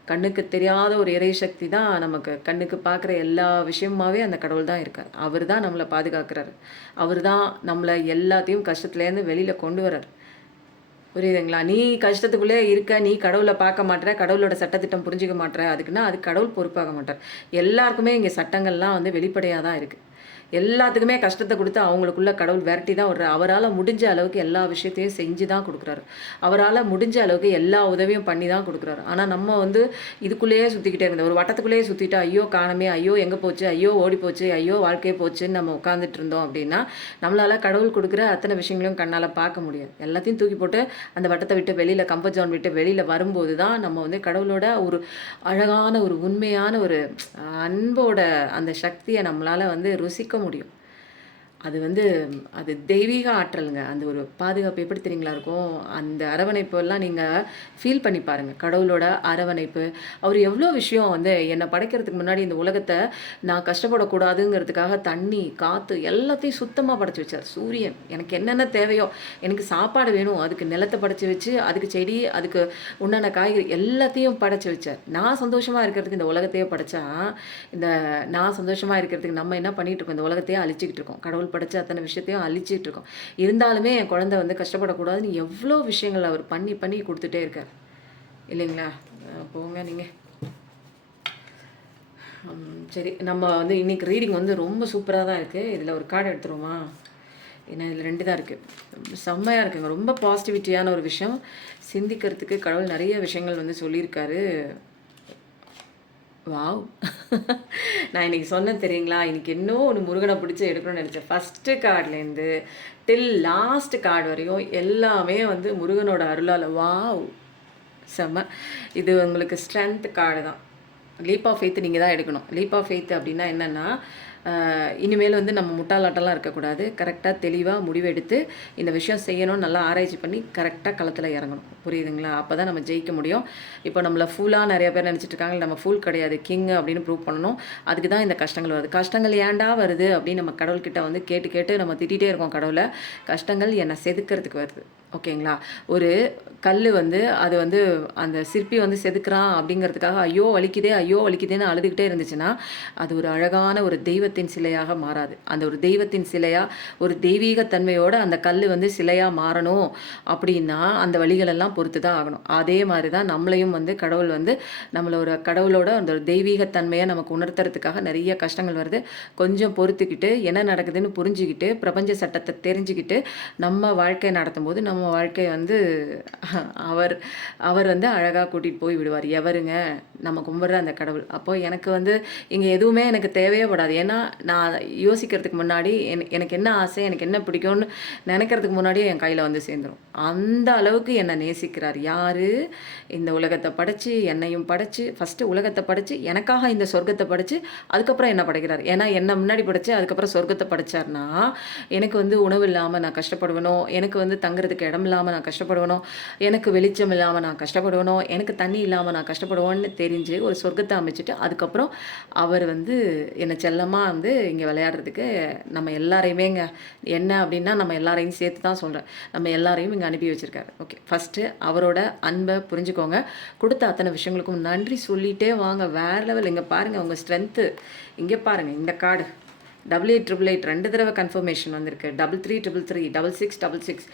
கண்ணுக்கு தெரியாத ஒரு இறை சக்தி தான் நமக்கு கண்ணுக்கு பார்க்குற எல்லா விஷயமாவே அந்த கடவுள் தான் இருக்கார். அவர் தான் நம்மள பாதுகாக்கிறாரு. அவர் தான் நம்மள எல்லாத்தையும் கஷ்டத்துலேருந்து வெளியில கொண்டு வராரு. புரியுதுங்களா? நீ கஷ்டத்துக்குள்ளே இருக்க, நீ கடவுள பார்க்க மாட்ற, கடவுளோட சட்டதிட்டம் புரிஞ்சுக்க மாட்ற, அதுக்கு கடவுள் பொறுப்பாக மாட்டார். எல்லாருக்குமே இங்க சட்டங்கள்லாம் வந்து வெளிப்படையா தான் இருக்கு. எல்லாத்துக்குமே கஷ்டத்த குடுத்து அவங்களுக்குள்ள கடவுள் விரட்டி தான் விடுறார். அவரால முடிஞ்ச அளவுக்கு எல்லா விஷயத்தையும் செஞ்சு தான் குடுக்குறாரு. அவரால முடிஞ்ச அளவுக்கு எல்லா உதவியும் பண்ணி தான் குடுக்குறாரு. ஆனா நம்ம வந்து இதுக்குள்ளேயே சுத்திக்கிட்டே இருந்தோம். ஒரு வட்டத்துக்குள்ளேயே சுத்திட்டு, ஐயோ காணோமே! ஐயோ எங்க போச்சு? ஐயோ ஓடி போச்சு! ஐயோ வாழ்க்கையே போச்சுன்னு நம்ம உட்கார்ந்துட்டு இருந்தோம் அப்படின்னா, நம்மளால கடவுள் குடுக்குற அத்தன விஷயங்களையும் கண்ணால பார்க்க முடியாது. எல்லாத்தையும் தூக்கி போட்டு அந்த வட்டத்த விட்டு வெளியில கம்ஃபர்ட் ஜோன் விட்டு வெளியில வரும்போது தான் நம்ம வந்து கடவுளோட ஒரு அழகான ஒரு உண்மையான ஒரு அன்போட அந்த சக்திய நம்மளால வந்து ருசிக்க முடியும். அது வந்து அது தெய்வீக ஆற்றலுங்க. அந்த ஒரு பாதுகாப்பு எப்படி தெரியுங்களா இருக்கும்? அந்த அரவணைப்பெல்லாம் நீங்க ஃபீல் பண்ணி பாருங்க. கடவுளோட அரவணைப்பு. அவரு எவ்ளோ விஷயம் வந்து என்ன படைக்கிறதுக்கு முன்னாடி இந்த உலகத்த நான் கஷ்டப்படக்கூடாதுங்கிறதுக்காக தண்ணி, காத்து எல்லாத்தையும் சுத்தமா படைச்சு வச்சார். சூரியன் எனக்கு என்னென்ன தேவையோ, எனக்கு சாப்பாடு வேணும். அதுக்கு நிலத்த படைச்சு வச்சு, அதுக்கு செடி, அதுக்கு உண்டான காய்கறி எல்லாத்தையும் படைச்சு வச்சார். நான் சந்தோஷமா இருக்கிறதுக்கு இந்த உலகத்தையே படைச்சா, இந்த நான் சந்தோஷமா இருக்கிறதுக்கு நம்ம என்ன பண்ணிட்டு இருக்கோம்? இந்த உலகத்தையே அழிச்சுக்கிட்டு இருக்கோம். கடவுள் படைச்ச அத்தனை விஷயத்தையும் அழிச்சிட்டு இருக்கோம். இருந்தாலுமே என் குழந்தை வந்து கஷ்டப்படக்கூடாதுன்னு எவ்வளோ விஷயங்கள் அவர் பண்ணி பண்ணி குடுத்துட்டே இருக்காரு. இல்லைங்களா? போங்க நீங்க. சரி நம்ம வந்து இன்னைக்கு ரீடிங் வந்து ரொம்ப சூப்பரா தான் இருக்கு. இதில ஒரு கார்டு எடுத்துருவோமா? ஏன்னா இதில 2 தான் இருக்கு. செம்மையா இருக்குங்க. ரொம்ப பாசிட்டிவிட்டியான ஒரு விஷயம். சிந்திக்கிறதுக்கு கடவுள் நெறைய விஷயங்கள் வந்து சொல்லியிருக்காரு. வாவ்! நான் இன்னைக்கு சொன்னேன் தெரியுங்களா? இன்னைக்கு இன்னும் ஒண்ணு முருகன பிடிச்சு எடுக்கணும்னு நெனச்சேன். ஃபர்ஸ்ட்டு கார்ட்லேருந்து டில் லாஸ்ட் கார்ட் வரையும் எல்லாமே வந்து முருகனோட அருளால வாவ்! செம்ம. இது உங்களுக்கு ஸ்ட்ரென்த் கார்டு தான். லீப் ஆஃப் ஃபெய்த் நீங்க தான் எடுக்கணும். லீப் ஆஃப் ஃபெய்த் அப்டின்னா என்னன்னா, இனிமேல் வந்து நம்ம முட்டாளாட்டம்லாம் இருக்கக்கூடாது. கரெக்ட்டா தெளிவா முடிவெடுத்து, இந்த விஷயம் செய்யணும்னு நல்லா ஆராய்ச்சி பண்ணி, கரெக்ட்டா களத்துல இறங்கணும். புரியுதுங்களா? அப்பதான் நம்ம ஜெயிக்க முடியும். இப்போ நம்மள ஃபூலா நெறைய பேர் நெனச்சுட்டு இருக்காங்க. நம்ம ஃபூல் கிடையாது. கிங் அப்படின்னு ப்ரூவ் பண்ணணும். அதுக்கு தான் இந்த கஷ்டங்கள் வருது. கஷ்டங்கள் ஏன்டா வருது அப்படின்னு நம்ம கடவுள்கிட்ட வந்து கேட்டு கேட்டு நம்ம திட்டிட்டே இருக்கோம் கடவுள. கஷ்டங்கள் என்ன செதுக்கிறதுக்கு வருது. ஓகேங்களா? ஒரு கல்லு வந்து அது வந்து அந்த சிற்பி வந்து செதுக்குறான் அப்படிங்கிறதுக்காக, ஐயோ வலிக்குதே, ஐயோ வலிக்குதேன்னு அழுதுகிட்டே இருந்துச்சுன்னா, அது ஒரு அழகான ஒரு தெய்வத்தின் சிலையாக மாறாது. அந்த ஒரு தெய்வத்தின் சிலையா, ஒரு தெய்வீக தன்மையோட அந்த கல்லு வந்து சிலையா மாறணும் அப்படின்னா, அந்த வலிகளெல்லாம் பொறுத்து தான் ஆகணும். அதே மாரி தான் நம்மளையும் வந்து கடவுள் வந்து நம்மள ஒரு கடவுளோட அந்த ஒரு தெய்வீக தன்மைய நமக்கு உணர்த்துறதுக்காக நெறைய கஷ்டங்கள் வருது. கொஞ்சம் பொறுத்துக்கிட்டு, என்ன நடக்குதுன்னு புரிஞ்சுக்கிட்டு, பிரபஞ்ச சட்டத்த தெரிஞ்சுக்கிட்டு, நம்ம வாழ்க்கை நடத்தும்போது, நம்ம வாழ்க்கை வந்து அவர் அவர் வந்து அழகா கூட்டிட்டு போய் விடுவார். எவருங்க? நம்ம கும்பிடுற அந்த கடவுள். அப்போ எனக்கு வந்து இங்க எதுவுமே எனக்கு தேவையே படாது. ஏன்னா, நான் யோசிக்கிறதுக்கு முன்னாடி எனக்கு என்ன ஆசை, எனக்கு என்ன பிடிக்கும்னு நெனைக்கிறதுக்கு முன்னாடியே என் கையில வந்து சேர்ந்துரும். அந்த அளவுக்கு என்ன நேசிக்கிறார். யாரு? இந்த உலகத்த படைச்சு, என்னையும் படைச்சு, ஃபர்ஸ்ட்டு உலகத்த படைச்சு, எனக்காக இந்த சொர்க்கத்த படைச்சு, அதுக்கப்புறம் என்ன படைக்கிறார். ஏன்னா, என்ன முன்னாடி படைச்சு, அதுக்கப்புறம் சொர்க்கத்த படைச்சார்னா, எனக்கு வந்து உணவு இல்லாம நான் கஷ்டப்படுவேனோ, எனக்கு வந்து தங்குறதுக்கு இடம் இல்லாம நான் கஷ்டப்படுவேனோ, எனக்கு வெளிச்சம் இல்லாம நான் கஷ்டப்படுவேனோ, எனக்கு தண்ணி இல்லாம நான் கஷ்டப்படுவேன்னு தெரிஞ்சு ஒரு சொர்க்கத்த அமைச்சுட்டு, அதுக்கப்புறம் அவர் வந்து என்ன செல்லமா வந்து இங்க விளையாடுறதுக்கு நம்ம எல்லாரையுமேங்க என்ன அப்டின்னா, நம்ம எல்லாரையும் சேர்த்து தான் சொல்றேன். நம்ம எல்லாரையும் இங்க அனுப்பி வச்சிருக்காரு. ஓகே. ஃபர்ஸ்ட்டு அவரோட அன்ப புரிஞ்சுக்கோங்க. குடுத்த அத்தன விஷயங்களுக்கும் நன்றி சொல்லிட்டே வாங்க. வேற லெவல். இங்க பாருங்க உங்க ஸ்ட்ரென்த்து. இங்க பாருங்க இந்த கார்டு. 8888 2 தடவ கன்ஃபர்மேஷன் வந்திருக்கு. 3333 6666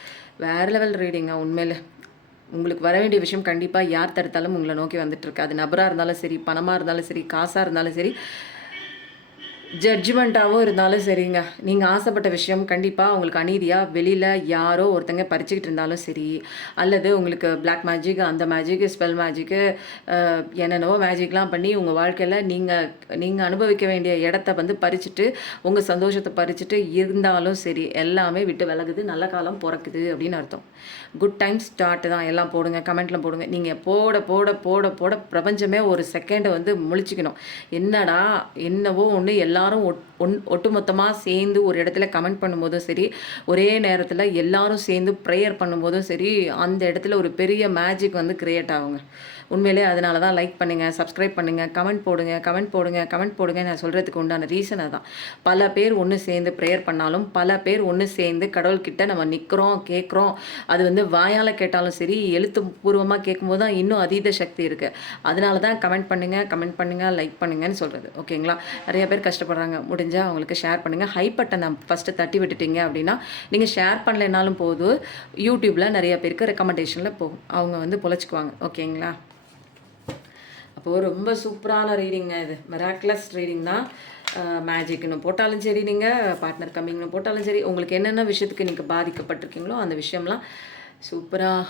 வேற லெவல் ரீடிங்க உண்மையில. உங்களுக்கு வர வேண்டிய விஷயம் கண்டிப்பாக யார் தடுத்தாலும் உங்களை நோக்கி வந்துட்டுருக்கு. அது நபராக இருந்தாலும் சரி, பணமாக இருந்தாலும் சரி, காசாக இருந்தாலும் சரி, ஜட்ஜ்மெண்ட்டாகவும் இருந்தாலும் சரிங்க. நீங்கள் ஆசைப்பட்ட விஷயம் கண்டிப்பாக உங்களுக்கு அநீதியாக வெளியில் யாரோ ஒருத்தங்க பறிச்சுக்கிட்டு இருந்தாலும் சரி, அல்லது உங்களுக்கு பிளாக் மேஜிக், அந்த மேஜிக், ஸ்பெல் மேஜிக்கு, என்னென்னவோ மேஜிக்லாம் பண்ணி உங்கள் வாழ்க்கையில் நீங்கள் அனுபவிக்க வேண்டிய இடத்த வந்து பறிச்சுட்டு, உங்கள் சந்தோஷத்தை பறிச்சுட்டு இருந்தாலும் சரி, எல்லாமே விட்டு விலகுது. நல்ல காலம் பிறக்குது அப்படின்னு அர்த்தம். குட் டைம் ஸ்டார்ட் தான். எல்லாம் போடுங்க, கமெண்ட்டில் போடுங்க. நீங்கள் போட போட போட போட பிரபஞ்சமே ஒரு செகண்டை வந்து முழிச்சிக்கணும். என்னடா என்னவோ ஒன்று எல்லாரும் ஒட்டுமொத்தமாக சேர்ந்து ஒரு இடத்துல கமெண்ட் பண்ணும்போதும் சரி, ஒரே நேரத்தில் எல்லாரும் சேர்ந்து ப்ரேயர் பண்ணும்போதும் சரி, அந்த இடத்துல ஒரு பெரிய மேஜிக் வந்து கிரியேட் ஆகுங்க. உண்மையிலே அதனால தான் லைக் பண்ணுங்கள், சப்ஸ்கிரைப் பண்ணுங்கள், கமெண்ட் போடுங்க, கமெண்ட் போடுங்க, கமெண்ட் போடுங்க. நான் சொல்கிறதுக்கு உண்டான ரீசன் அதான். பல பேர் ஒன்று சேர்ந்து ப்ரேயர் பண்ணாலும், பல பேர் ஒன்று சேர்ந்து கடவுள்கிட்ட நம்ம நிற்கிறோம், கேட்குறோம். அது வந்து வாயால் கேட்டாலும் சரி, எழுத்து பூர்வமாக கேட்கும்போது தான் இன்னும் அதீத சக்தி இருக்குது. அதனால தான் கமெண்ட் பண்ணுங்கள், லைக் பண்ணுங்கன்னு சொல்கிறது. ஓகேங்களா? நிறைய பேர் கஷ்டப்படுறாங்க. முடிஞ்சால் அவங்களுக்கு ஷேர் பண்ணுங்கள். ஹை பட்டனை ஃபஸ்ட்டு தட்டி விட்டுட்டீங்க அப்படின்னா, நீங்கள் ஷேர் பண்ணலைனாலும் போதும், யூடியூப்பில் நிறைய பேருக்கு ரெக்கமெண்டேஷனில் போகும். அவங்க வந்து பொழைச்சிக்குவாங்க. ஓகேங்களா? அப்போது ரொம்ப சூப்பரான ரீடிங்க இது. மிராக்குலஸ் ரீடிங் தான். மேஜிக்னு போட்டாலும் சரி, நீங்கள் பார்ட்னர் கம்மிங்னு போட்டாலும் சரி, உங்களுக்கு என்னென்ன விஷயத்துக்கு நீங்கள் பாதிக்கப்பட்டிருக்கீங்களோ அந்த விஷயம்லாம் சூப்பராக,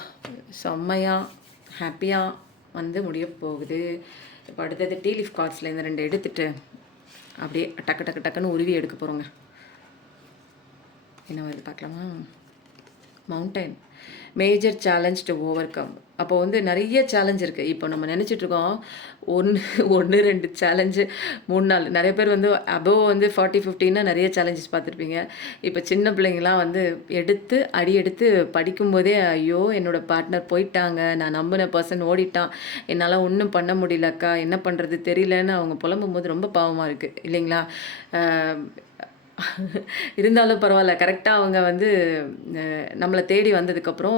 செம்மையாக, ஹாப்பியாக வந்து முடிய போகுது. இப்போ அடுத்தது டீ லீஃப் கார்ட்ஸில் இந்த 2 எடுத்துகிட்டு அப்படியே டக்கு டக்கு டக்குன்னு உருவி எடுக்க போகிறோங்க. என்ன வருது பார்க்கலாமா? Mountain, major challenge to over come. அப்போ வந்து நிறைய சேலஞ்ச் இருக்குது. இப்போ நம்ம நினச்சிட்ருக்கோம் 1 2 சேலஞ்சு 3 நாள். நிறைய பேர் வந்து அபோவ் வந்து 40 50ன்னா நிறைய சேலஞ்சஸ் பார்த்துருப்பீங்க. இப்போ சின்ன பிள்ளைங்களாம் வந்து அடி எடுத்து படிக்கும்போதே, ஐயோ என்னோடய பார்ட்னர் போயிட்டாங்க, நான் நம்பின பர்சன் ஓடிட்டான், என்னால் ஒன்றும் பண்ண முடியலக்கா, என்ன பண்ணுறது தெரியலன்னு அவங்க புலம்பும் போது ரொம்ப பாவமாக இருக்குது இல்லைங்களா? இருந்தாலும் பரவாயில்ல. கரெக்டாக அவங்க வந்து நம்மளை தேடி வந்ததுக்கப்புறம்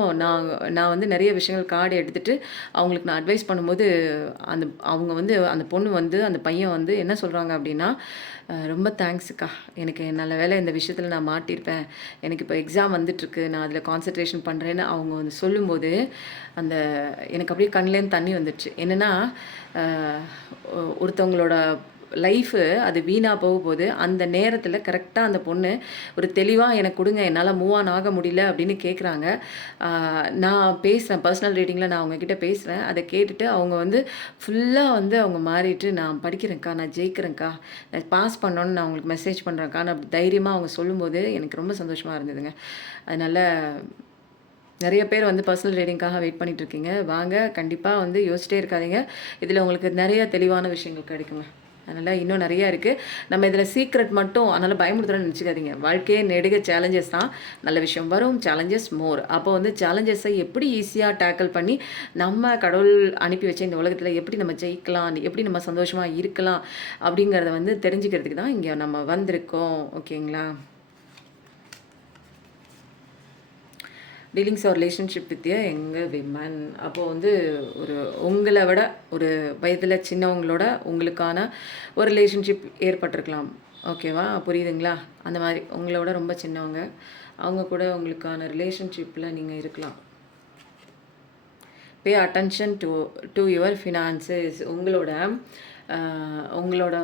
நான் வந்து நிறைய விஷயங்கள் கார்டு எடுத்துகிட்டு அவங்களுக்கு நான் அட்வைஸ் பண்ணும்போது, அவங்க வந்து அந்த பொண்ணு வந்து அந்த பையன் வந்து என்ன சொல்கிறாங்க அப்படின்னா, ரொம்ப தேங்க்ஸுக்கா, எனக்கு நல்ல வேளை இந்த விஷயத்தில் நான் மாட்டியிருப்பேன், எனக்கு இப்போ எக்ஸாம் வந்துட்டுருக்கு, நான் அதில் கான்சன்ட்ரேஷன் பண்ணுறேன்னு அவங்க வந்து சொல்லும்போது, அந்த எனக்கு அப்படியே கண்லேருந்து தண்ணி வந்துடுச்சு. என்னென்னா, ஒருத்தவங்களோட லைஃபு அது வீணாக போகும்போது அந்த நேரத்தில் கரெக்டாக அந்த பொண்ணு ஒரு தெளிவாக எனக்கு கொடுங்க, என்னால் மூவ் ஆன் ஆக முடியல அப்படின்னு கேட்குறாங்க. நான் பேசுகிறேன், பர்சனல் ரீடிங்கில் நான் அவங்கக்கிட்ட பேசுகிறேன். அதை கேட்டுட்டு அவங்க வந்து ஃபுல்லாக வந்து அவங்க மாறிட்டு, நான் படிக்கிறேன்க்கா, நான் ஜெயிக்கிறேன்க்கா, நான் பாஸ் பண்ணோன்னு நான் அவங்களுக்கு மெசேஜ் பண்ணுறேன்க்கா, நான் தைரியமாக அவங்க சொல்லும்போது எனக்கு ரொம்ப சந்தோஷமாக இருந்ததுங்க. அதனால் நிறைய பேர் வந்து பர்சனல் ரீடிங்காக வெயிட் பண்ணிகிட்ருக்கீங்க. வாங்க, கண்டிப்பாக வந்து யோசிச்சிட்டே இருக்காதீங்க. இதில் உங்களுக்கு நிறைய தெளிவான விஷயங்கள் கிடைக்குங்க. அதனால் இன்னும் நிறையா இருக்குது. நம்ம இதில் சீக்ரெட் மட்டும் அதனால் பயமுறுத்துறேன்னு நினச்சிக்காதீங்க. வாழ்க்கையே நெடுக சேலஞ்சஸ் தான். நல்ல விஷயம் வரும், சேலஞ்சஸ் மோர். அப்போ வந்து சேலஞ்சஸை எப்படி ஈஸியாக டேக்கிள் பண்ணி நம்ம கடவுள் அனுப்பி வச்ச இந்த உலகத்தில் எப்படி நம்ம ஜெயிக்கலாம், எப்படி நம்ம சந்தோஷமாக இருக்கலாம் அப்படிங்கிறத வந்து தெரிஞ்சுக்கிறதுக்கு தான் இங்கே நம்ம வந்திருக்கோம். ஓகேங்களா? டீலிங்ஸ் ஆர் ரிலேஷன்ஷிப் வித் எங்கள் விமன். அப்போது வந்து உங்களை விட ஒரு வயதில் சின்னவங்களோட உங்களுக்கான ஒரு ரிலேஷன்ஷிப் ஏற்பட்டிருக்கலாம். ஓகேவா? புரியுதுங்களா? அந்த மாதிரி உங்களோட ரொம்ப சின்னவங்க, அவங்க கூட உங்களுக்கான ரிலேஷன்ஷிப்பில் நீங்கள் இருக்கலாம். Pay attention to your finances. உங்களோட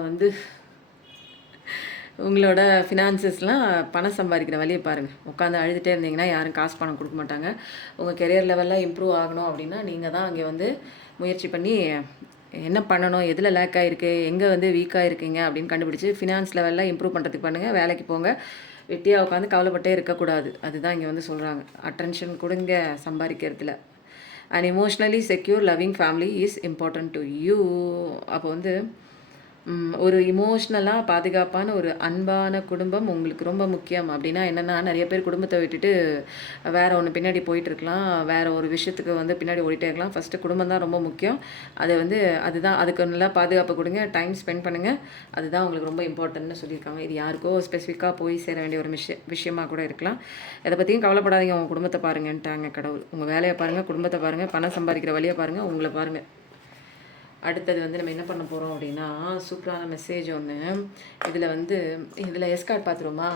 வந்து உங்களோட ஃபினான்சஸ்லாம் பணம் சம்பாதிக்கிற வழியை பாருங்கள். உட்காந்து அழுதுகிட்டே இருந்தீங்கன்னா யாரும் காசு பணம் கொடுக்க மாட்டாங்க. உங்கள் கெரியர் லெவலில் இம்ப்ரூவ் ஆகணும் அப்படின்னா நீங்கள் தான் அங்கே வந்து முயற்சி பண்ணி என்ன பண்ணணும், எதில் லேக் ஆகிருக்கு, எங்கே வந்து வீக்காக இருக்கீங்க அப்படின்னு கண்டுபிடிச்சி ஃபினான்ஸ் லெவலில் இம்ப்ரூவ் பண்ணுறதுக்கு பண்ணுங்கள். வேலைக்கு போங்க. வெட்டியாக உட்காந்து கவலைப்பட்டே இருக்கக்கூடாது. அதுதான் இங்கே வந்து சொல்கிறாங்க. அட்டென்ஷன் கொடுங்க சம்பாதிக்கிறதுல. And emotionally secure loving family is important to you. அப்போ வந்து ஒரு இமோஷ்னலாக பாதுகாப்பான ஒரு அன்பான குடும்பம் உங்களுக்கு ரொம்ப முக்கியம். அப்படின்னா என்னென்னா, நிறைய பேர் குடும்பத்தை விட்டுட்டு வேறு ஒன்று பின்னாடி போயிட்டுருக்கலாம், வேறு ஒரு விஷயத்துக்கு வந்து பின்னாடி ஓடிட்டே இருக்கலாம். ஃபஸ்ட்டு குடும்பம் தான் ரொம்ப முக்கியம். அதுதான் அதுக்கு நல்லா பாதுகாப்பு கொடுங்க, டைம் ஸ்பெண்ட் பண்ணுங்கள். அதுதான் உங்களுக்கு ரொம்ப இம்பார்ட்டன்ட்னு சொல்லியிருக்காங்க. இது யாருக்கோ ஸ்பெசிஃபிக்காக போய் சேர வேண்டிய ஒரு விஷயமாக கூட இருக்கலாம். எதை பற்றியும் கவலைப்படாதீங்க, உங்கள் குடும்பத்தை பாருங்கன்ட்டாங்க கடவுள். உங்கள் வேலையை பாருங்கள், குடும்பத்தை பாருங்கள், பணம் சம்பாதிக்கிற வழியை பாருங்கள், உங்களை பாருங்கள். அடுத்தது வந்து நம்ம என்ன பண்ண போகிறோம் அப்படின்னா, சூப்பரான மெசேஜ் ஒன்று. இதில் எஸ்கார்ட் பார்த்துருவோமா?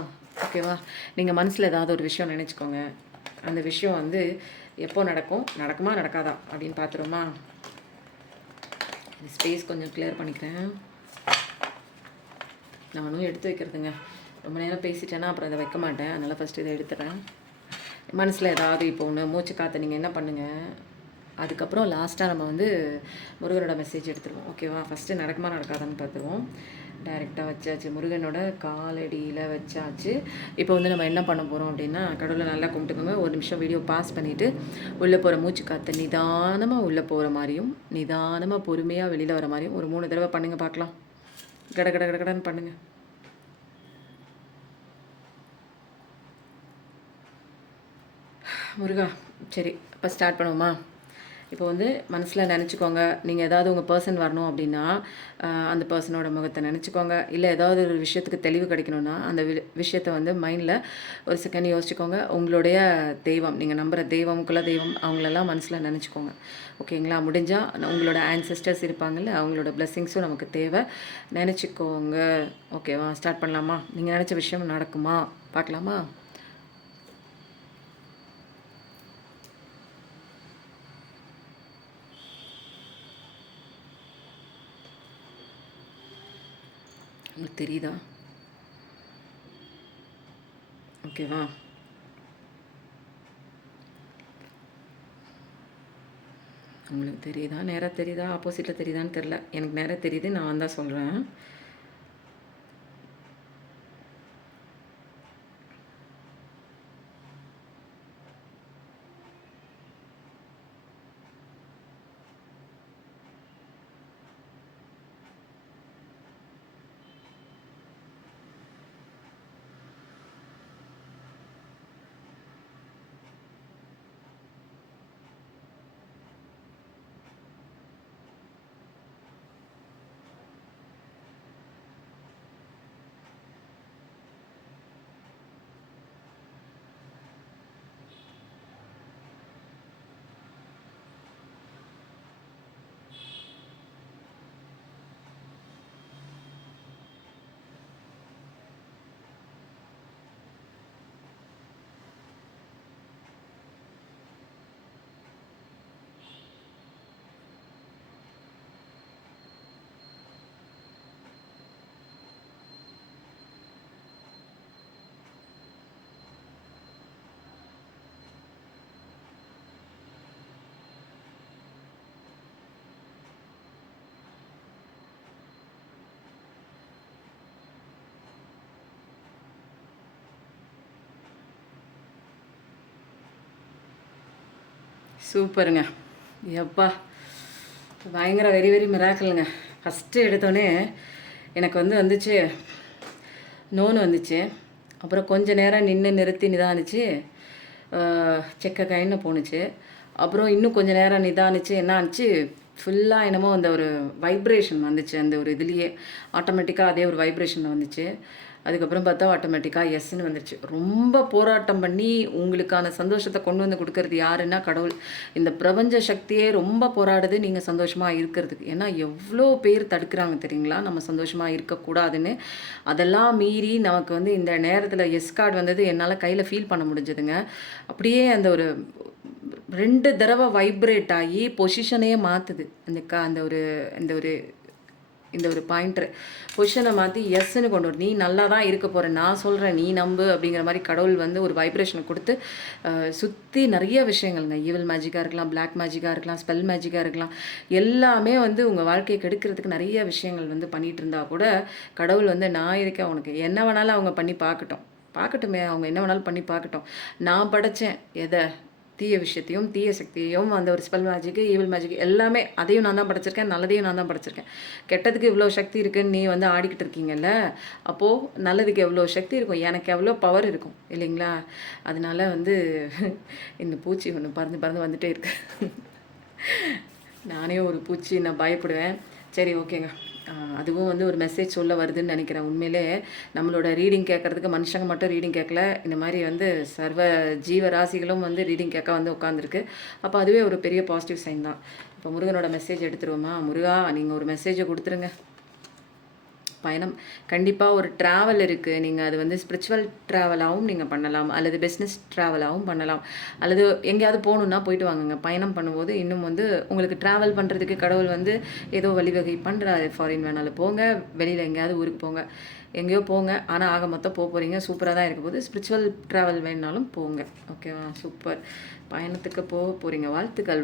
ஓகேவா? நீங்கள் மனசில் ஏதாவது ஒரு விஷயம் நினச்சிக்கோங்க. அந்த விஷயம் வந்து எப்போ நடக்கும், நடக்குமா நடக்காதா அப்படின்னு பார்த்துருவோமா? ஸ்பேஸ் கொஞ்சம் கிளியர் பண்ணிக்கிறேன். நானும் எடுத்து வைக்கிறதுங்க. ரொம்ப நேரம் பேசிட்டேன்னா அப்புறம் இதை வைக்க மாட்டேன். அதனால் ஃபஸ்ட்டு இதை எடுத்துகிறேன். மனசில் ஏதாவது இப்போ ஒன்று மூச்சு காற்று நீங்கள் என்ன பண்ணுங்கள். அதுக்கப்புறம் லாஸ்ட்டாக நம்ம வந்து முருகனோட மெசேஜ் எடுத்துருவோம். ஓகேவா? ஃபஸ்ட்டு நடக்குமா நடக்காதான்னு பார்த்துருவோம். டைரெக்டாக வச்சாச்சு, முருகனோட காலடியில் வச்சாச்சு. இப்போ வந்து நம்ம என்ன பண்ண போகிறோம் அப்படின்னா, கடவுளை நல்லா கும்பிட்டுக்கோங்க. ஒரு நிமிஷம் வீடியோ பாஸ் பண்ணிவிட்டு உள்ளே போகிற மூச்சு காற்று நிதானமாக உள்ளே போகிற மாதிரியும் நிதானமாக பொறுமையாக வெளியில் வர மாதிரியும் ஒரு 3 தடவை பண்ணுங்கள் பார்க்கலாம். கட கட கட கடன்னு பண்ணுங்கள். முருகா, சரி இப்போ ஸ்டார்ட் பண்ணுவோமா? இப்போ வந்து மனசில் நினச்சிக்கோங்க, நீங்கள் ஏதாவது உங்கள் பர்சன் வரணும் அப்படின்னா அந்த பர்சனோட முகத்தை நினச்சிக்கோங்க. இல்லை ஏதாவது ஒரு விஷயத்துக்கு தெளிவு கிடைக்கணும்னா அந்த விஷயத்தை வந்து மைண்டில் ஒரு செகண்ட் யோசிச்சுக்கோங்க. உங்களுடைய தெய்வம், நீங்கள் நம்புகிற தெய்வம், குல தெய்வம், அவங்களெல்லாம் மனசில் நினச்சிக்கோங்க. ஓகேங்களா? முடிஞ்சால் உங்களோட ஆன்செஸ்டர்ஸ் இருப்பாங்கள்ல, அவங்களோட பிளெஸ்ஸிங்ஸும் நமக்கு தேவை. நினச்சிக்கோங்க. ஓகேவா? ஸ்டார்ட் பண்ணலாமா? நீங்கள் நினச்ச விஷயம் நடக்குமா பார்க்கலாமா? உங்களுக்கு தெரியுதா? ஓகேவா? உங்களுக்கு தெரியுதா? நேராக தெரியுதா, ஆப்போசிட்டில் தெரியுதான்னு தெரில. எனக்கு நேராக தெரியுது, நான் தான் சொல்கிறேன். சூப்பருங்க. எப்பா, பயங்கர வெரி வெரி மிராக்கிளுங்க. ஃபஸ்ட்டு எடுத்தோடனே எனக்கு வந்துச்சு, நோன்னு வந்துச்சு. அப்புறம் கொஞ்ச நேரம் நிறுத்தி நிதானிச்சு செக்க கைன்னு போணுச்சு. அப்புறம் இன்னும் கொஞ்சம் நேரம் நிதானிச்சு என்ன ஆச்சு, ஃபுல்லாக என்னமோ அந்த ஒரு வைப்ரேஷன் வந்துச்சு. அந்த ஒரு இதுலேயே ஆட்டோமேட்டிக்காக அதே ஒரு வைப்ரேஷன் வந்துச்சு. அதுக்கப்புறம் பார்த்தா ஆட்டோமேட்டிக்காக எஸ்ன்னு வந்துடுச்சு. ரொம்ப போராட்டம் பண்ணி உங்களுக்கான சந்தோஷத்தை கொண்டு வந்து கொடுக்கறது யாருன்னா கடவுள். இந்த பிரபஞ்ச சக்தியே ரொம்ப போராடுது நீங்கள் சந்தோஷமாக இருக்கிறதுக்கு. ஏன்னா எவ்வளோ பேர் தடுக்கிறாங்க தெரியுங்களா, நம்ம சந்தோஷமாக இருக்கக்கூடாதுன்னு. அதெல்லாம் மீறி நமக்கு இந்த நேரத்தில் எஸ் கார்டு வந்தது என்னால் கையில் ஃபீல் பண்ண முடிஞ்சதுங்க. அப்படியே அந்த ஒரு 2 தடவை வைப்ரேட் ஆகி பொசிஷனையே மாற்றுது. இந்த ஒரு பாயிண்டர் பொசிஷனை மாற்றி எஸ்ன்னு கொண்டு வரும். நீ நல்லா தான் இருக்க போகிற, நான் சொல்கிறேன், நீ நம்பு அப்படிங்கிற மாதிரி கடவுள் ஒரு வைப்ரேஷனை கொடுத்து சுற்றி நிறைய விஷயங்கள்ங்க. ஈவில் மேஜிக்காக இருக்கலாம், பிளாக் மேஜிக்காக இருக்கலாம், ஸ்பெல் மேஜிக்காக இருக்கலாம், எல்லாமே உங்கள் வாழ்க்கையை கெடுக்கிறதுக்கு நிறைய விஷயங்கள் பண்ணிகிட்டு இருந்தால் கூட கடவுள் நான் இருக்கேன், உனக்கு என்ன வேணாலும் அவங்க பண்ணி பார்க்கட்டுமே, அவங்க என்ன வேணாலும் பண்ணி பார்க்கட்டும். நான் படைத்தேன் எதை, தீய விஷயத்தையும் தீய சக்தியையும், அந்த ஒரு ஸ்பெல் மேஜிக்கு, ஈவில் மேஜிக் எல்லாமே, அதையும் நான் தான் படைச்சிருக்கேன், நல்லதையும் நான் தான் படைச்சிருக்கேன். கெட்டதுக்கு இவ்வளோ சக்தி இருக்குன்னு நீ ஆடிக்கிட்டு இருக்கீங்கல்ல, அப்போது நல்லதுக்கு எவ்வளோ சக்தி இருக்கும், எனக்கு எவ்வளோ பவர் இருக்கும் இல்லைங்களா? அதனால இந்த பூச்சி ஒன்று பறந்து பறந்து வந்துகிட்டே இருக்கு. நானே ஒரு பூச்சி, நான் பயப்படுவேன். சரி, ஓகேங்க. அதுவும் ஒரு மெசேஜ் சொல்ல வருதுன்னு நினைக்கிறேன். உண்மையிலே நம்மளோட ரீடிங் கேட்குறதுக்கு மனுஷங்க மட்டும் ரீடிங் கேட்கல, இந்த மாதிரி சர்வ ஜீவராசிகளும் ரீடிங் கேட்க உட்காந்துருக்கு. அப்போ அதுவே ஒரு பெரிய பாசிட்டிவ் சைன் தான். இப்போ முருகனோட மெசேஜ் எடுத்துருவோமா? முருகா, நீங்கள் ஒரு மெசேஜை கொடுத்துருங்க. பயணம் கண்டிப்பாக ஒரு ட்ராவல் இருக்குது. நீங்கள் அது வந்து ஸ்பிரிச்சுவல் ட்ராவலாகவும் நீங்கள் பண்ணலாம், அல்லது பிஸ்னஸ் ட்ராவலாகவும் பண்ணலாம், அல்லது எங்கேயாவது போகணுன்னா போயிட்டு வாங்குங்க. பயணம் பண்ணும்போது இன்னும் வந்து உங்களுக்கு ட்ராவல் பண்ணுறதுக்கு கடவுள் வந்து ஏதோ வழிவகை பண்ணுறாரு. ஃபாரின் வேணாலும் போங்க, வெளியில் எங்கேயாவது ஊருக்கு போங்க, எங்கேயோ போங்க. ஆனால் ஆக மொத்தம் போகிறீங்க, சூப்பராக தான் இருக்க போது. ஸ்பிரிச்சுவல் ட்ராவல் வேணுனாலும் போங்க. ஓகேவா? சூப்பர். பயணத்துக்கு போகிறீங்க, வாழ்த்துக்கள்.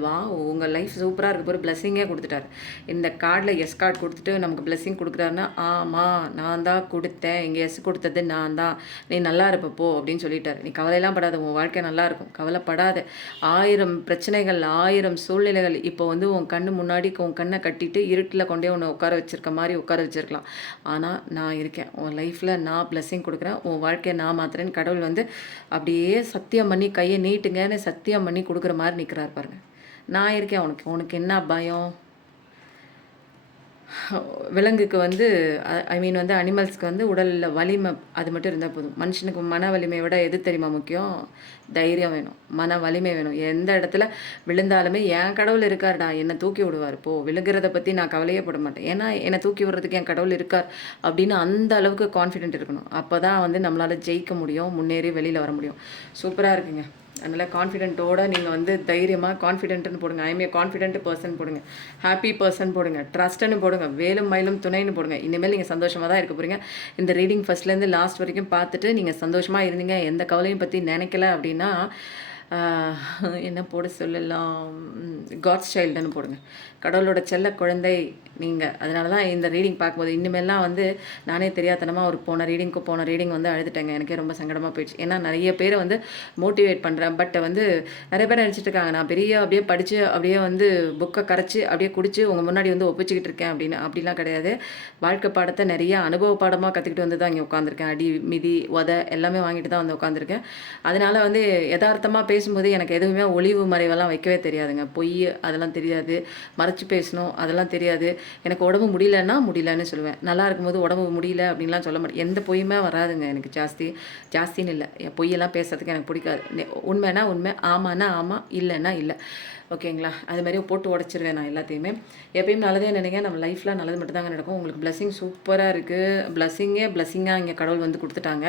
உங்கள் லைஃப் சூப்பராக இருக்க போகிற பிளெஸ்ஸிங்கே கொடுத்துட்டாரு. இந்த கார்டில் எஸ் கார்டு கொடுத்துட்டு நமக்கு பிளெஸ்ஸிங் கொடுக்குறாருன்னா, ஆமாம் நான் தான் கொடுத்தேன், இங்கே எஸ் கொடுத்தது நான் தான், நீ நல்லா இருப்ப போ அப்படின்னு சொல்லிட்டாரு. நீ கவலையெல்லாம் படாத, உன் வாழ்க்கை நல்லா இருக்கும், கவலைப்படாத. 1000 பிரச்சனைகள், 1000 சூழ்நிலைகள் இப்போ வந்து உன் கண்ணு முன்னாடி உன் கண்ணை கட்டிட்டு இருட்டில் கொண்டே உன்னை உட்கார வச்சிருக்க மாதிரி உட்கார வச்சிருக்கலாம். ஆனால் நான் இருக்கேன், உன் லைஃப்பில் நான் பிளெஸ்ஸிங் கொடுக்குறேன், உன் வாழ்க்கையை நான் மாத்துறேன்னு கடவுள் வந்து அப்படியே சத்தியம் பண்ணி கையை நீட்டுங்கன்னு சத்தியம் பண்ணி கொடுக்குற மாதிரி நிற்கிறார் பாருங்க. நான் இருக்கேன், உனக்கு என்ன பயம்? விலங்குக்கு வந்து ஐ மீன் வந்து அனிமல்ஸ்க்கு வந்து உடலில் வலிமை அது மட்டும் இருந்தால் போதும். மனுஷனுக்கு மன வலிமையை விட எது தெரியுமா முக்கியம்? தைரியம் வேணும், மன வலிமை வேணும். எந்த இடத்துல விழுந்தாலுமே என் கடவுள் இருக்கார்டா, என்னை தூக்கி விடுவார், போ. விழுகிறத பற்றி நான் கவலையே பட மாட்டேன், ஏன்னா என்னை தூக்கி விடுறதுக்கு என் கடவுள் இருக்கார் அப்படின்னு அந்த அளவுக்கு கான்ஃபிடென்ட் இருக்கணும். அப்போ தான் வந்து நம்மளால் ஜெயிக்க முடியும், முன்னேறி வெளியில் வர முடியும். சூப்பராக இருக்குங்க. அதனால் கான்ஃபிடென்ட்டோடு நீங்கள் வந்து தைரியமாக கான்ஃபிடென்ட்னு போடுங்க. I M A confident person போடுங்க, ஹாப்பி பர்சன் போடுங்க, ட்ரஸ்ட்டுன்னு போடுங்க, வேலும் மயிலும் துணைன்னு போடுங்க. இனிமேல் நீங்கள் சந்தோஷமாக தான் இருக்க போகிறீங்க. இந்த ரீடிங் ஃபஸ்ட்லேருந்து லாஸ்ட் வரைக்கும் பார்த்துட்டு நீங்கள் சந்தோஷமாக இருந்தீங்க, எந்த கவலையும் பற்றி நினைக்கல அப்படின்னா என்ன போட சொல்லலாம், காட்ஸ் சைல்டுன்னு போடுங்க. கடவுளோட செல்ல குழந்தை நீங்கள். அதனால தான் இந்த ரீடிங் பார்க்கும்போது இனிமேல்லாம் வந்து நானே தெரியாதனமாக ஒரு போன ரீடிங் வந்து அழுதுட்டேங்க. எனக்கே ரொம்ப சங்கடமாக போயிடுச்சு. ஏன்னா நிறைய பேரை வந்து மோட்டிவேட் பண்ணுறேன், பட் வந்து நிறைய பேர் நினச்சிட்டு இருக்காங்க நான் பெரிய அப்படியே படித்து அப்படியே வந்து புக்கை கரைச்சி அப்படியே குடிச்சு உங்கள் முன்னாடி வந்து ஒப்பிச்சுக்கிட்டு இருக்கேன் அப்படின்னு. அப்படிலாம் கிடையாது. வாழ்க்கை பாடத்தை நிறைய அனுபவ பாடமாக கற்றுக்கிட்டு வந்து தான் இங்கே உட்காந்துருக்கேன். அடி மிதி உதை எல்லாமே வாங்கிட்டு தான் வந்து உட்காந்துருக்கேன். அதனால் வந்து யதார்த்தமாக பேசும்போது எனக்கு எதுவுமே ஒளிவு மறைவெல்லாம் வைக்கவே தெரியாதுங்க. பொய் அதெல்லாம் தெரியாது, மறைச்சி பேசணும் அதெல்லாம் தெரியாது. எனக்கு உடம்பு முடியலன்னு சொல்லுவேன். நல்லா இருக்கும்போது உடம்பு முடியல அப்படின்லாம் சொல்ல மாட்டேன். எந்த பொய்யுமே வராதுங்க எனக்கு. ஜாஸ்தின்னு இல்லை, பொய்யெல்லாம் பேசுறதுக்கு எனக்கு பிடிக்காது. உண்மைனா உண்மை, ஆமான்னா ஆமாம், இல்லைன்னா இல்லை. ஓகேங்களா? அது மாதிரி போட்டு உடச்சிருவேன் நான் எல்லாத்தையுமே. எப்பயும் நல்லதே நினைங்க, நம்ம லைஃப்பில் நல்லது மட்டும் தாங்க நடக்கும். உங்களுக்கு பிளெஸ்ஸிங் சூப்பராக இருக்குது. பிளெஸ்ஸிங்காக இங்கே கடவுள் வந்து கொடுத்துட்டாங்க.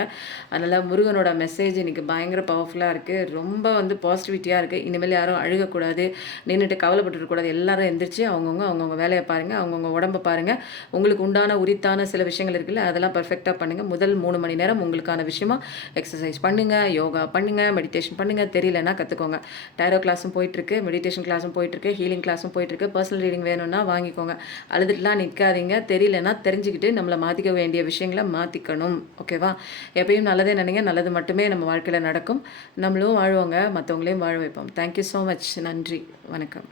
அதனால் முருகனோட மெசேஜ் இன்றைக்கி பயங்கர பவர்ஃபுல்லாக இருக்குது. ரொம்ப வந்து பாசிட்டிவிட்டியாக இருக்குது. இனிமேல் யாரும் அழுகக்கூடாது, நின்றுட்டு கவலைப்பட்டுருக்கூடாது. எல்லாரும் எந்திரிச்சு அவங்கவுங்க வேலையை பாருங்கள், அவங்கவுங்க உடம்பை பாருங்கள். உங்களுக்கு உண்டான உரித்தான சில விஷயங்கள் இருக்குல்ல, அதெல்லாம் பர்ஃபெக்டாக பண்ணுங்கள். முதல் 3 மணி நேரம் உங்களுக்கான விஷயமா எக்ஸசைஸ் பண்ணுங்கள், யோகா பண்ணுங்கள், மெடிடேஷன் பண்ணுங்கள். தெரியலன்னா கற்றுக்கோங்க. டைரோ கிளாஸும் போயிட்டுருக்கு, மெடிடேஷன் கிளாஸும் போயிட்டுருக்கு, ஹீலிங் கிளாஸும் போயிட்டுருக்கு. பர்சனல் ரீடிங் வேணும்னா வாங்கிக்கோங்க. அழுதுட்டுலாம் நிற்காதீங்க. தெரியலன்னா தெரிஞ்சுக்கிட்டு நம்மளை மாற்றிக்க வேண்டிய விஷயங்களை மாற்றிக்கணும். ஓகேவா? எப்பயும் நல்லதே நினைங்க, நல்லது மட்டுமே நம்ம வாழ்க்கையில் நடக்கும். நம்மளும் வாழ்வோங்க, மற்றவங்களையும் வாழ வைப்போம். Thank you so much. நன்றி, வணக்கம்.